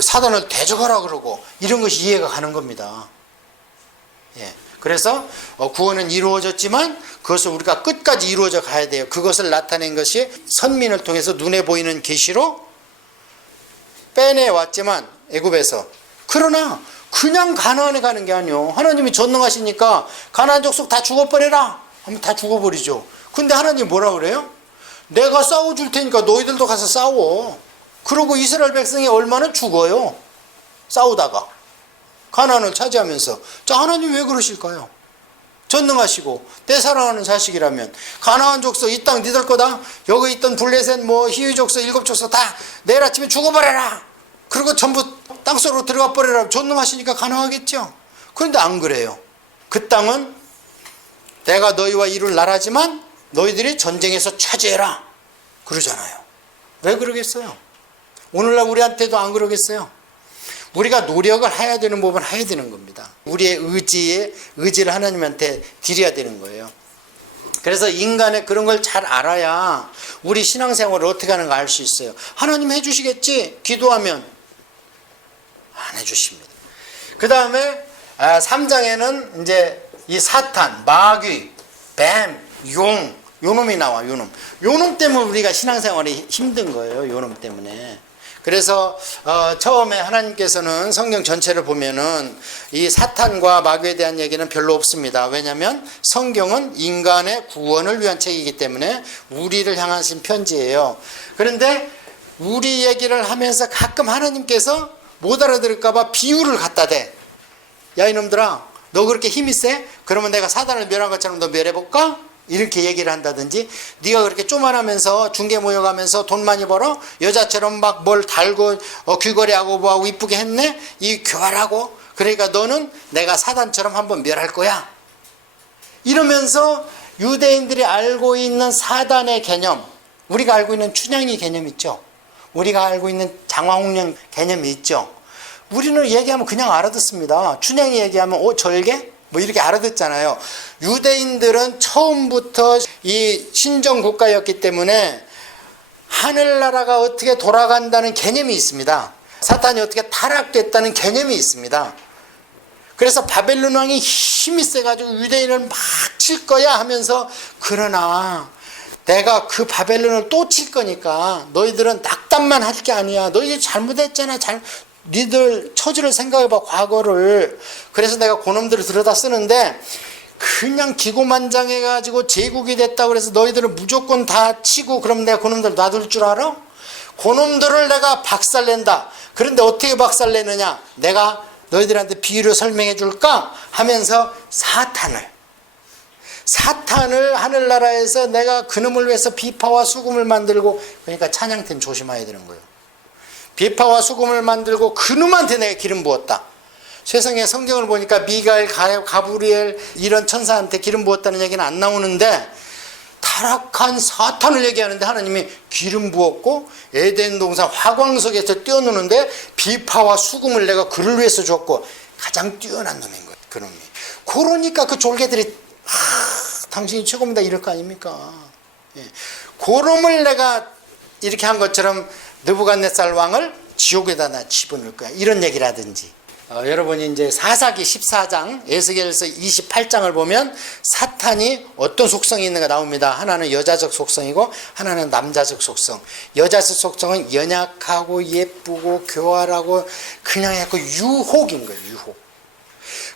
사단을 대적하라 그러고 이런 것이 이해가 가는 겁니다. 예. 그래서 구원은 이루어졌지만 그것을 우리가 끝까지 이루어져 가야 돼요. 그것을 나타낸 것이 선민을 통해서 눈에 보이는 계시로 빼내왔지만 애굽에서. 그러나 그냥 가나안에 가는 게 아니요. 하나님이 전능하시니까 가나안 족속 다 죽어버려라 하면 다 죽어버리죠. 근데 하나님 뭐라 그래요? 내가 싸워줄 테니까 너희들도 가서 싸워. 그러고 이스라엘 백성이 얼마나 죽어요. 싸우다가 가나안을 차지하면서. 자, 하나님 왜 그러실까요? 전능하시고 내 사랑하는 자식이라면 가나안 족속 이 땅 니들 거다. 여기 있던 블레셋 히위 족속 7족속 다 내일 아침에 죽어버려라. 그리고 전부 땅속으로 들어가 버려라. 전능하시니까 가능하겠죠. 그런데 안 그래요. 그 땅은 내가 너희와 이룰 나라지만 너희들이 전쟁에서 차지해라 그러잖아요. 왜 그러겠어요? 오늘날 우리한테도 안 그러겠어요? 우리가 노력을 해야 되는 부분 해야 되는 겁니다. 우리의 의지를 하나님한테 드려야 되는 거예요. 그래서 인간의 그런 걸 잘 알아야 우리 신앙생활을 어떻게 하는가 알 수 있어요. 하나님 해주시겠지? 기도하면 안 해주십니다. 그 다음에 3장에는 이제 이 사탄, 마귀, 뱀, 용, 요놈이 나와. 요놈 때문에 우리가 신앙생활이 힘든 거예요. 요놈 때문에. 그래서 처음에 하나님께서는 성경 전체를 보면은 이 사탄과 마귀에 대한 얘기는 별로 없습니다. 왜냐하면 성경은 인간의 구원을 위한 책이기 때문에 우리를 향하신 편지예요. 그런데 우리 얘기를 하면서 가끔 하나님께서 못 알아들을까 봐 비유를 갖다 대. 야 이놈들아, 너 그렇게 힘이 세? 그러면 내가 사단을 멸한 것처럼 너 멸해볼까? 이렇게 얘기를 한다든지, 네가 그렇게 쪼만하면서 중개 모여가면서 돈 많이 벌어? 여자처럼 막 뭘 달고 귀걸이하고 뭐하고 이쁘게 했네? 이 교활하고, 그러니까 너는 내가 사단처럼 한번 멸할 거야. 이러면서 유대인들이 알고 있는 사단의 개념, 우리가 알고 있는 춘향이 개념 있죠. 우리가 알고 있는 장화홍련 개념이 있죠. 우리는 얘기하면 그냥 알아듣습니다. 춘향이 얘기하면 절개? 뭐 이렇게 알아듣잖아요. 유대인들은 처음부터 이 신정 국가였기 때문에 하늘나라가 어떻게 돌아간다는 개념이 있습니다. 사탄이 어떻게 타락됐다는 개념이 있습니다. 그래서 바벨론 왕이 힘이 세가지고 유대인을 막 칠 거야 하면서, 그러나 내가 그 바벨론을 또 칠 거니까 너희들은 낙담만 할 게 아니야. 너희들 잘못했잖아. 니들 처지를 생각해봐, 과거를. 그래서 내가 그놈들을 들여다 쓰는데, 그냥 기고만장해가지고 제국이 됐다고 그래서 너희들은 무조건 다 치고 그럼 내가 그놈들 놔둘 줄 알아? 그놈들을 내가 박살낸다. 그런데 어떻게 박살내느냐? 내가 너희들한테 비유로 설명해 줄까? 하면서 사탄을 하늘나라에서 내가 그놈을 위해서 비파와 수금을 만들고, 그러니까 찬양팀 조심해야 되는 거예요. 비파와 수금을 만들고 그놈한테 내가 기름 부었다. 세상에 성경을 보니까 미가엘, 가브리엘 이런 천사한테 기름 부었다는 얘기는 안 나오는데, 타락한 사탄을 얘기하는데 하나님이 기름 부었고 에덴 동산 화광석에서 뛰어노는데 비파와 수금을 내가 그를 위해서 줬고, 가장 뛰어난 놈인 거예요, 그놈이. 그러니까 그 졸개들이 당신이 최고입니다 이럴 거 아닙니까? 예. 그놈을 내가 이렇게 한 것처럼 느부갓네살 왕을 지옥에다 집어넣을 거야, 이런 얘기라든지. 여러분이 이제 사사기 14장, 에스겔서 28장을 보면 사탄이 어떤 속성이 있는가 나옵니다. 하나는 여자적 속성이고 하나는 남자적 속성. 여자적 속성은 연약하고 예쁘고 교활하고 그냥 약간 유혹인 거예요, 유혹.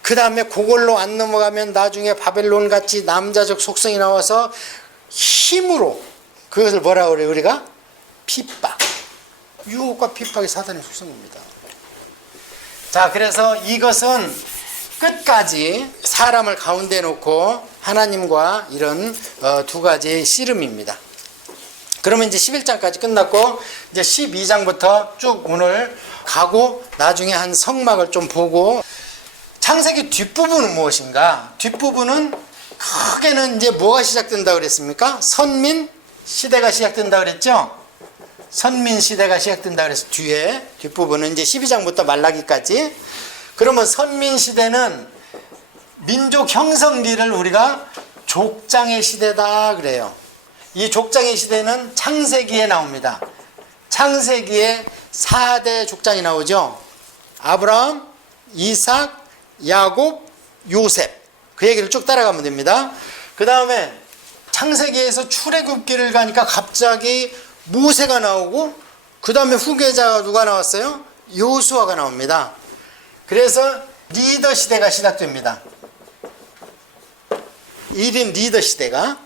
그 다음에 그걸로 안 넘어가면 나중에 바벨론 같이 남자적 속성이 나와서 힘으로, 그것을 뭐라고 그래요 우리가? 핍박. 유혹과 핍박이 사단의 속성입니다. 자, 그래서 이것은 끝까지 사람을 가운데 놓고 하나님과 이런 두 가지 씨름입니다. 그러면 이제 11장까지 끝났고, 이제 12장부터 쭉 오늘 가고 나중에 한 성막을 좀 보고, 창세기 뒷부분은 무엇인가? 뒷부분은 크게는 이제 뭐가 시작된다 그랬습니까? 선민 시대가 시작된다 그랬죠? 선민 시대가 시작된다 그래서 뒷부분은 이제 12장부터 말라기까지. 그러면 선민 시대는 민족 형성기를 우리가 족장의 시대다 그래요. 이 족장의 시대는 창세기에 나옵니다. 창세기에 4대 족장이 나오죠. 아브라함, 이삭, 야곱, 요셉. 그 얘기를 쭉 따라가면 됩니다. 그 다음에 창세기에서 출애굽기를 가니까 갑자기 모세가 나오고, 그 다음에 후계자가 누가 나왔어요? 여호수아가 나옵니다. 그래서 리더 시대가 시작됩니다. 1인 리더 시대가.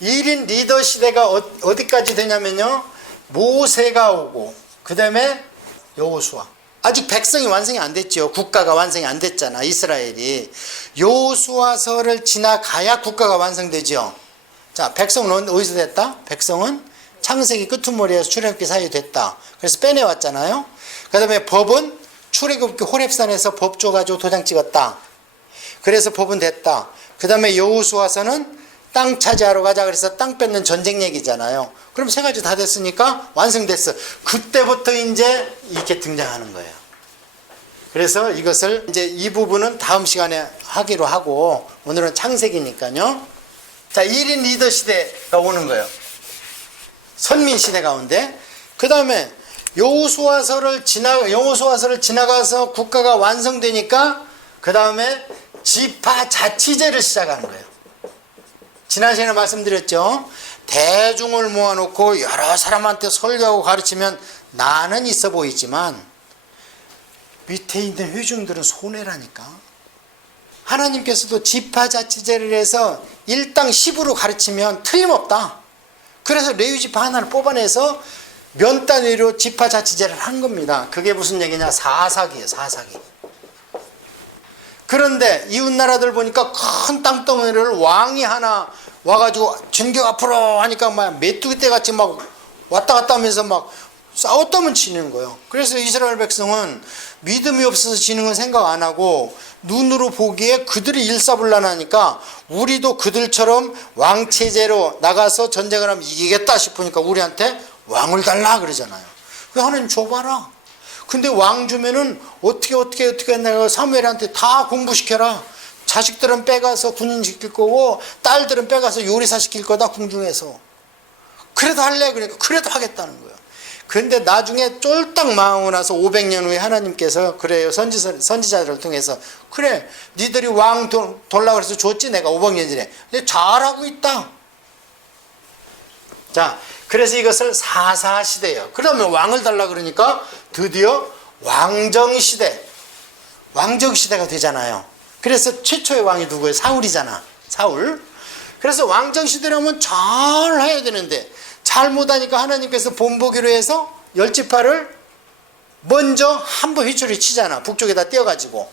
1인 리더 시대가 어디까지 되냐면요, 모세가 오고 그 다음에 여호수아. 아직 백성이 완성이 안 됐죠. 국가가 완성이 안 됐잖아, 이스라엘이. 여호수아서를 지나가야 국가가 완성되죠. 자, 백성은 어디서 됐다? 백성은 창세기 끄트머리에서 출애굽기 사이에 됐다. 그래서 빼내왔잖아요. 그 다음에 법은 출애굽기 호렙산에서 법 줘가지고 도장 찍었다. 그래서 법은 됐다. 그 다음에 여호수아서는 땅 차지하러 가자 그래서 땅 뺏는 전쟁 얘기잖아요. 그럼 세 가지 다 됐으니까 완성됐어. 그때부터 이제 이렇게 등장하는 거예요. 그래서 이것을 이제 이 부분은 다음 시간에 하기로 하고, 오늘은 창세기니까요. 자, 1인 리더 시대가 오는 거예요. 선민 시대 가운데. 그 다음에 여호수아서를 지나가서 국가가 완성되니까 그 다음에 지파 자치제를 시작하는 거예요. 지난 시간에 말씀드렸죠. 대중을 모아놓고 여러 사람한테 설교하고 가르치면 나는 있어 보이지만 밑에 있는 회중들은 손해라니까. 하나님께서도 지파자치제를 해서 일당 10으로 가르치면 틀림없다. 그래서 레위 지파 하나를 뽑아내서 면 단위로 지파자치제를 한 겁니다. 그게 무슨 얘기냐? 사사기예요. 사사기. 그런데 이웃나라들 보니까 큰 땅덩어리를 왕이 하나 와가지고 진격 앞으로 하니까 막 메뚜기 떼같이 막 왔다 갔다 하면서 막 싸웠다면 지는 거예요. 그래서 이스라엘 백성은 믿음이 없어서 지는 건 생각 안 하고 눈으로 보기에 그들이 일사불란하니까 우리도 그들처럼 왕체제로 나가서 전쟁을 하면 이기겠다 싶으니까 우리한테 왕을 달라 그러잖아요. 그 하나님 줘봐라. 근데 왕 주면은 어떻게 내가 사무엘한테 다 공부시켜라. 자식들은 빼가서 군인 시킬 거고 딸들은 빼가서 요리사 시킬 거다 궁중에서. 그래도 할래? 그러니까 그래도 하겠다는 거예요. 그런데 나중에 쫄딱 망하고 나서 500년 후에 하나님께서 그래요. 선지자들을 통해서 그래 니들이 왕 돌라 그래서 줬지 내가 500년 전에. 근데 잘하고 있다. 자, 그래서 이것을 사사시대예요. 그러면 왕을 달라 그러니까 드디어 왕정시대. 왕정시대가 되잖아요. 그래서 최초의 왕이 누구예요? 사울이잖아. 사울. 그래서 왕정시대라면 잘 해야 되는데 잘못하니까 하나님께서 본보기로 해서 열지파를 먼저 한번 휘초리 치잖아. 북쪽에다 띄어가지고.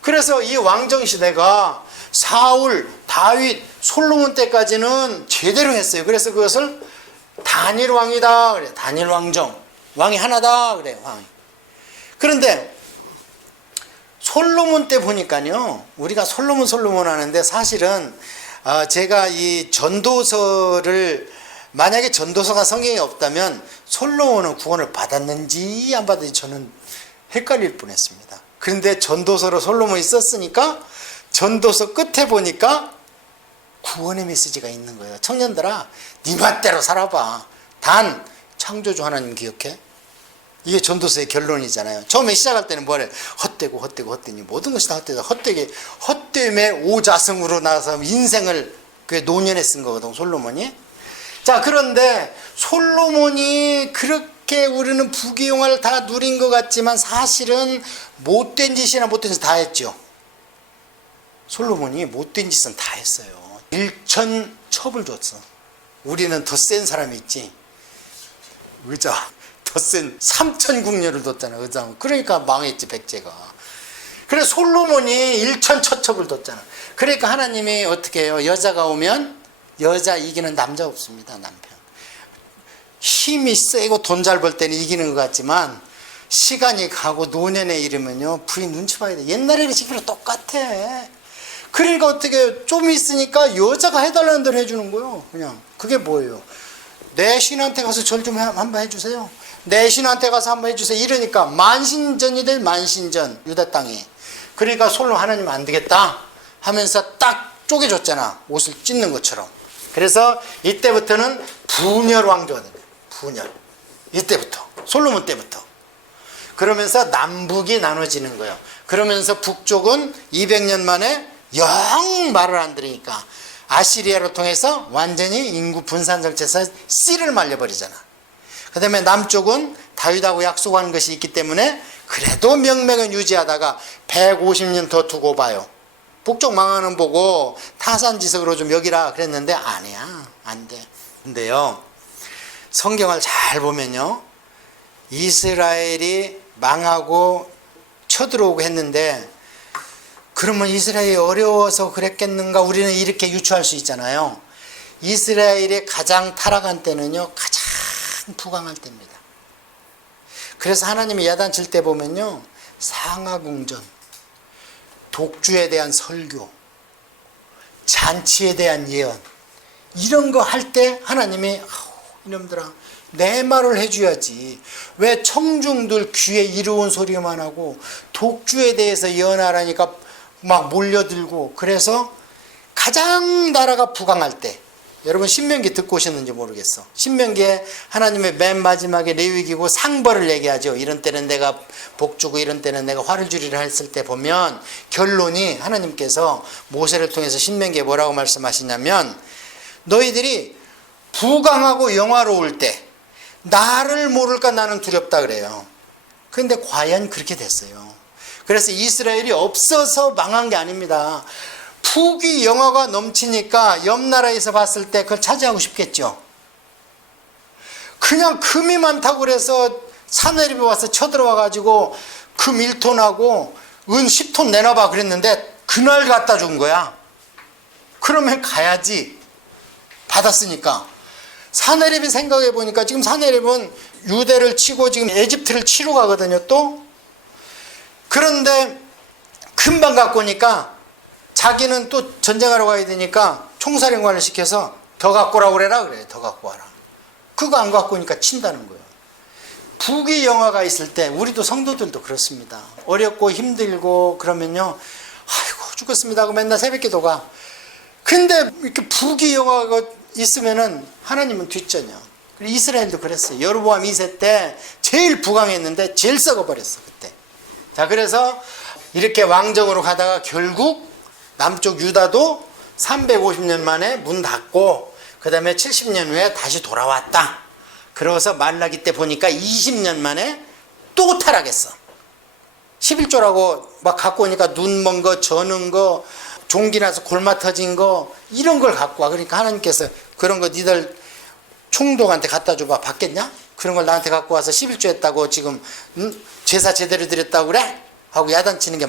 그래서 이 왕정시대가 사울, 다윗, 솔로몬 때까지는 제대로 했어요. 그래서 그것을 단일왕이다 그래. 단일왕정. 왕이 하나다 그래. 왕이. 그런데 솔로몬 때 보니까요. 우리가 솔로몬 하는데 사실은 제가 이 전도서를 만약에 전도서가 성경에 없다면 솔로몬은 구원을 받았는지 안 받았는지 저는 헷갈릴 뻔했습니다. 그런데 전도서로 솔로몬이 썼으니까 전도서 끝에 보니까 구원의 메시지가 있는 거예요. 청년들아, 네 맛대로 살아봐. 단 창조주 하나님 기억해. 이게 전도서의 결론이잖아요. 처음에 시작할 때는 뭐래? 헛되니 모든 것이 다 헛되다. 헛됨의 오자승으로 나서 인생을 그 노년에 쓴 거거든 솔로몬이. 자, 그런데 솔로몬이 그렇게 우리는 부귀영화를 다 누린 것 같지만 사실은 못된 짓이나 못된 짓 다 했죠. 솔로몬이 못된 짓은 다 했어요. 일천첩을 줬어. 우리는 더 센 사람이 있지. 의자 더 센 삼천궁녀를 뒀잖아. 의자. 그러니까 망했지 백제가. 그래서 솔로몬이 일천처첩을 뒀잖아. 그러니까 하나님이 어떻게 해요? 여자가 오면 여자 이기는 남자 없습니다. 남편. 힘이 세고 돈 잘 벌 때는 이기는 것 같지만 시간이 가고 노년에 이르면요 부인 눈치 봐야 돼. 옛날에는 지금 똑같아. 그러니까 어떻게 좀 있으니까 여자가 해달라는 대로 해주는 거예요. 그냥 그게 뭐예요? 내 신한테 가서 절 좀 한번 해주세요. 내 신한테 가서 한번 해주세요. 이러니까 만신전이 될 만신전 유다 땅에. 그러니까 솔로 하나님 안 되겠다 하면서 딱 쪼개줬잖아. 옷을 찢는 것처럼. 그래서 이때부터는 분열 왕조가 된 거예요. 분열. 이때부터 솔로몬 때부터. 그러면서 남북이 나눠지는 거예요. 그러면서 북쪽은 200년 만에 영 말을 안 들으니까 아시리아로 통해서 완전히 인구 분산 정책에서 씨를 말려버리잖아. 그 다음에 남쪽은 다윗하고 약속한 것이 있기 때문에 그래도 명맥은 유지하다가 150년 더 두고 봐요. 북쪽 망하는 보고 타산지석으로 좀 여기라 그랬는데 아니야. 안 돼. 근데요 성경을 잘 보면요 이스라엘이 망하고 쳐들어오고 했는데 그러면 이스라엘이 어려워서 그랬겠는가? 우리는 이렇게 유추할 수 있잖아요. 이스라엘이 가장 타락한 때는요 가장 부강할 때입니다. 그래서 하나님이 야단칠 때 보면요 상하궁전, 독주에 대한 설교, 잔치에 대한 예언 이런 거 할 때 하나님이 이놈들아 내 말을 해줘야지 왜 청중들 귀에 이로운 소리만 하고 독주에 대해서 예언하라니까 막 몰려들고. 그래서 가장 나라가 부강할 때 여러분 신명기 듣고 오셨는지 모르겠어. 신명기에 하나님의 맨 마지막에 레위기고 상벌을 얘기하죠. 이런 때는 내가 복 주고 이런 때는 내가 화를 주리라 했을 때 보면 결론이 하나님께서 모세를 통해서 신명기에 뭐라고 말씀하시냐면 너희들이 부강하고 영화로울 때 나를 모를까 나는 두렵다 그래요. 그런데 과연 그렇게 됐어요. 그래서 이스라엘이 없어서 망한 게 아닙니다. 부귀 영화가 넘치니까 옆 나라에서 봤을 때 그걸 차지하고 싶겠죠. 그냥 금이 많다고 그래서 사내립에 와서 쳐들어와 가지고 금 1톤하고 은 10톤 내놔봐 그랬는데 그날 갖다 준 거야. 그러면 가야지. 받았으니까. 사내립이 생각해 보니까 지금 사내립은 유대를 치고 지금 에집트를 치러 가거든요 또. 그런데 금방 갖고 오니까 자기는 또 전쟁하러 가야 되니까 총사령관을 시켜서 더 갖고 오라고 그래라 그래. 더 갖고 와라. 그거 안 갖고 오니까 친다는 거예요. 부귀 영화가 있을 때 우리도 성도들도 그렇습니다. 어렵고 힘들고 그러면요. 아이고 죽겠습니다 하고 맨날 새벽기도 가. 근데 이렇게 부귀 영화가 있으면은 하나님은 뒷전이야. 이스라엘도 그랬어요. 여로보암 2세 때 제일 부강했는데 제일 썩어버렸어 그때. 자 그래서 이렇게 왕정으로 가다가 결국 남쪽 유다도 350년 만에 문 닫고 그 다음에 70년 후에 다시 돌아왔다. 그러고서 말라기 때 보니까 20년 만에 또 타락했어. 11조라고 막 갖고 오니까 눈 먼 거, 저는 거, 종기 나서 골마 터진 거 이런 걸 갖고 와. 그러니까 하나님께서 그런 거 니들 총독한테 갖다 줘봐. 받겠냐? 그런 걸 나한테 갖고 와서 11조 했다고 지금 제사 제대로 드렸다고 그래? 하고 야단치는 게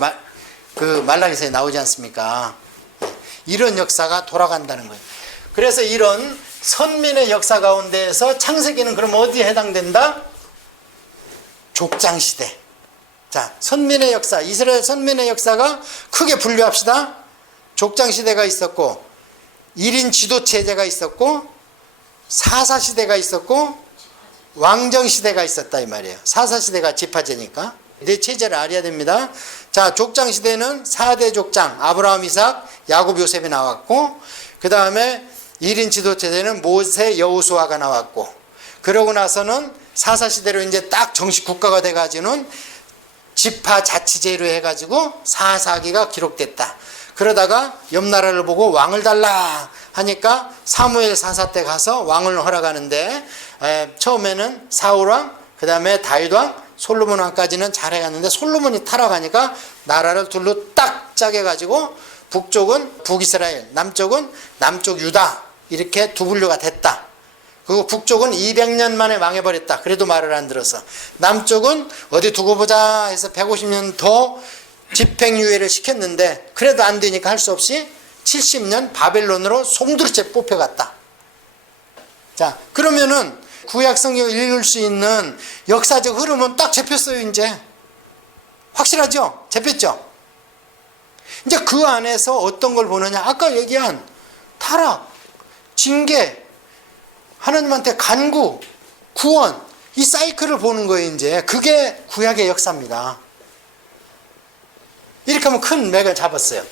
말라기서에 나오지 않습니까? 이런 역사가 돌아간다는 거예요. 그래서 이런 선민의 역사 가운데에서 창세기는 그럼 어디에 해당된다? 족장시대. 자, 선민의 역사, 이스라엘 선민의 역사가 크게 분류합시다. 족장시대가 있었고 1인 지도체제가 있었고 사사시대가 있었고 왕정시대가 있었다 이 말이에요. 사사시대가 지파제니까 네 체제를 알아야 됩니다. 자, 족장시대는 4대 족장 아브라함, 이삭, 야곱, 요셉이 나왔고 그 다음에 1인 지도체제는 모세, 여호수아가 나왔고 그러고 나서는 사사시대로 이제 딱 정식 국가가 돼가지고는 지파 자치제로 해가지고 사사기가 기록됐다. 그러다가 옆 나라를 보고 왕을 달라 하니까 사무엘 사사 때 가서 왕을 허락하는데 처음에는 사울왕, 그 다음에 다윗왕, 솔로몬 왕까지는 잘해갔는데 솔로몬이 타락하니까 나라를 둘로 딱 짜게가지고 북쪽은 북이스라엘, 남쪽은 남쪽 유다 이렇게 두 분류가 됐다. 그리고 북쪽은 200년 만에 망해버렸다. 그래도 말을 안 들어서. 남쪽은 어디 두고 보자 해서 150년 더 집행유예를 시켰는데 그래도 안 되니까 할 수 없이 70년 바벨론으로 송두리째 뽑혀갔다. 자, 그러면은 구약 성경을 읽을 수 있는 역사적 흐름은 딱 잡혔어요. 이제 확실하죠? 잡혔죠? 이제 그 안에서 어떤 걸 보느냐? 아까 얘기한 타락, 징계, 하나님한테 간구, 구원, 이 사이클을 보는 거예요. 이제 그게 구약의 역사입니다. 이렇게 하면 큰 맥을 잡았어요.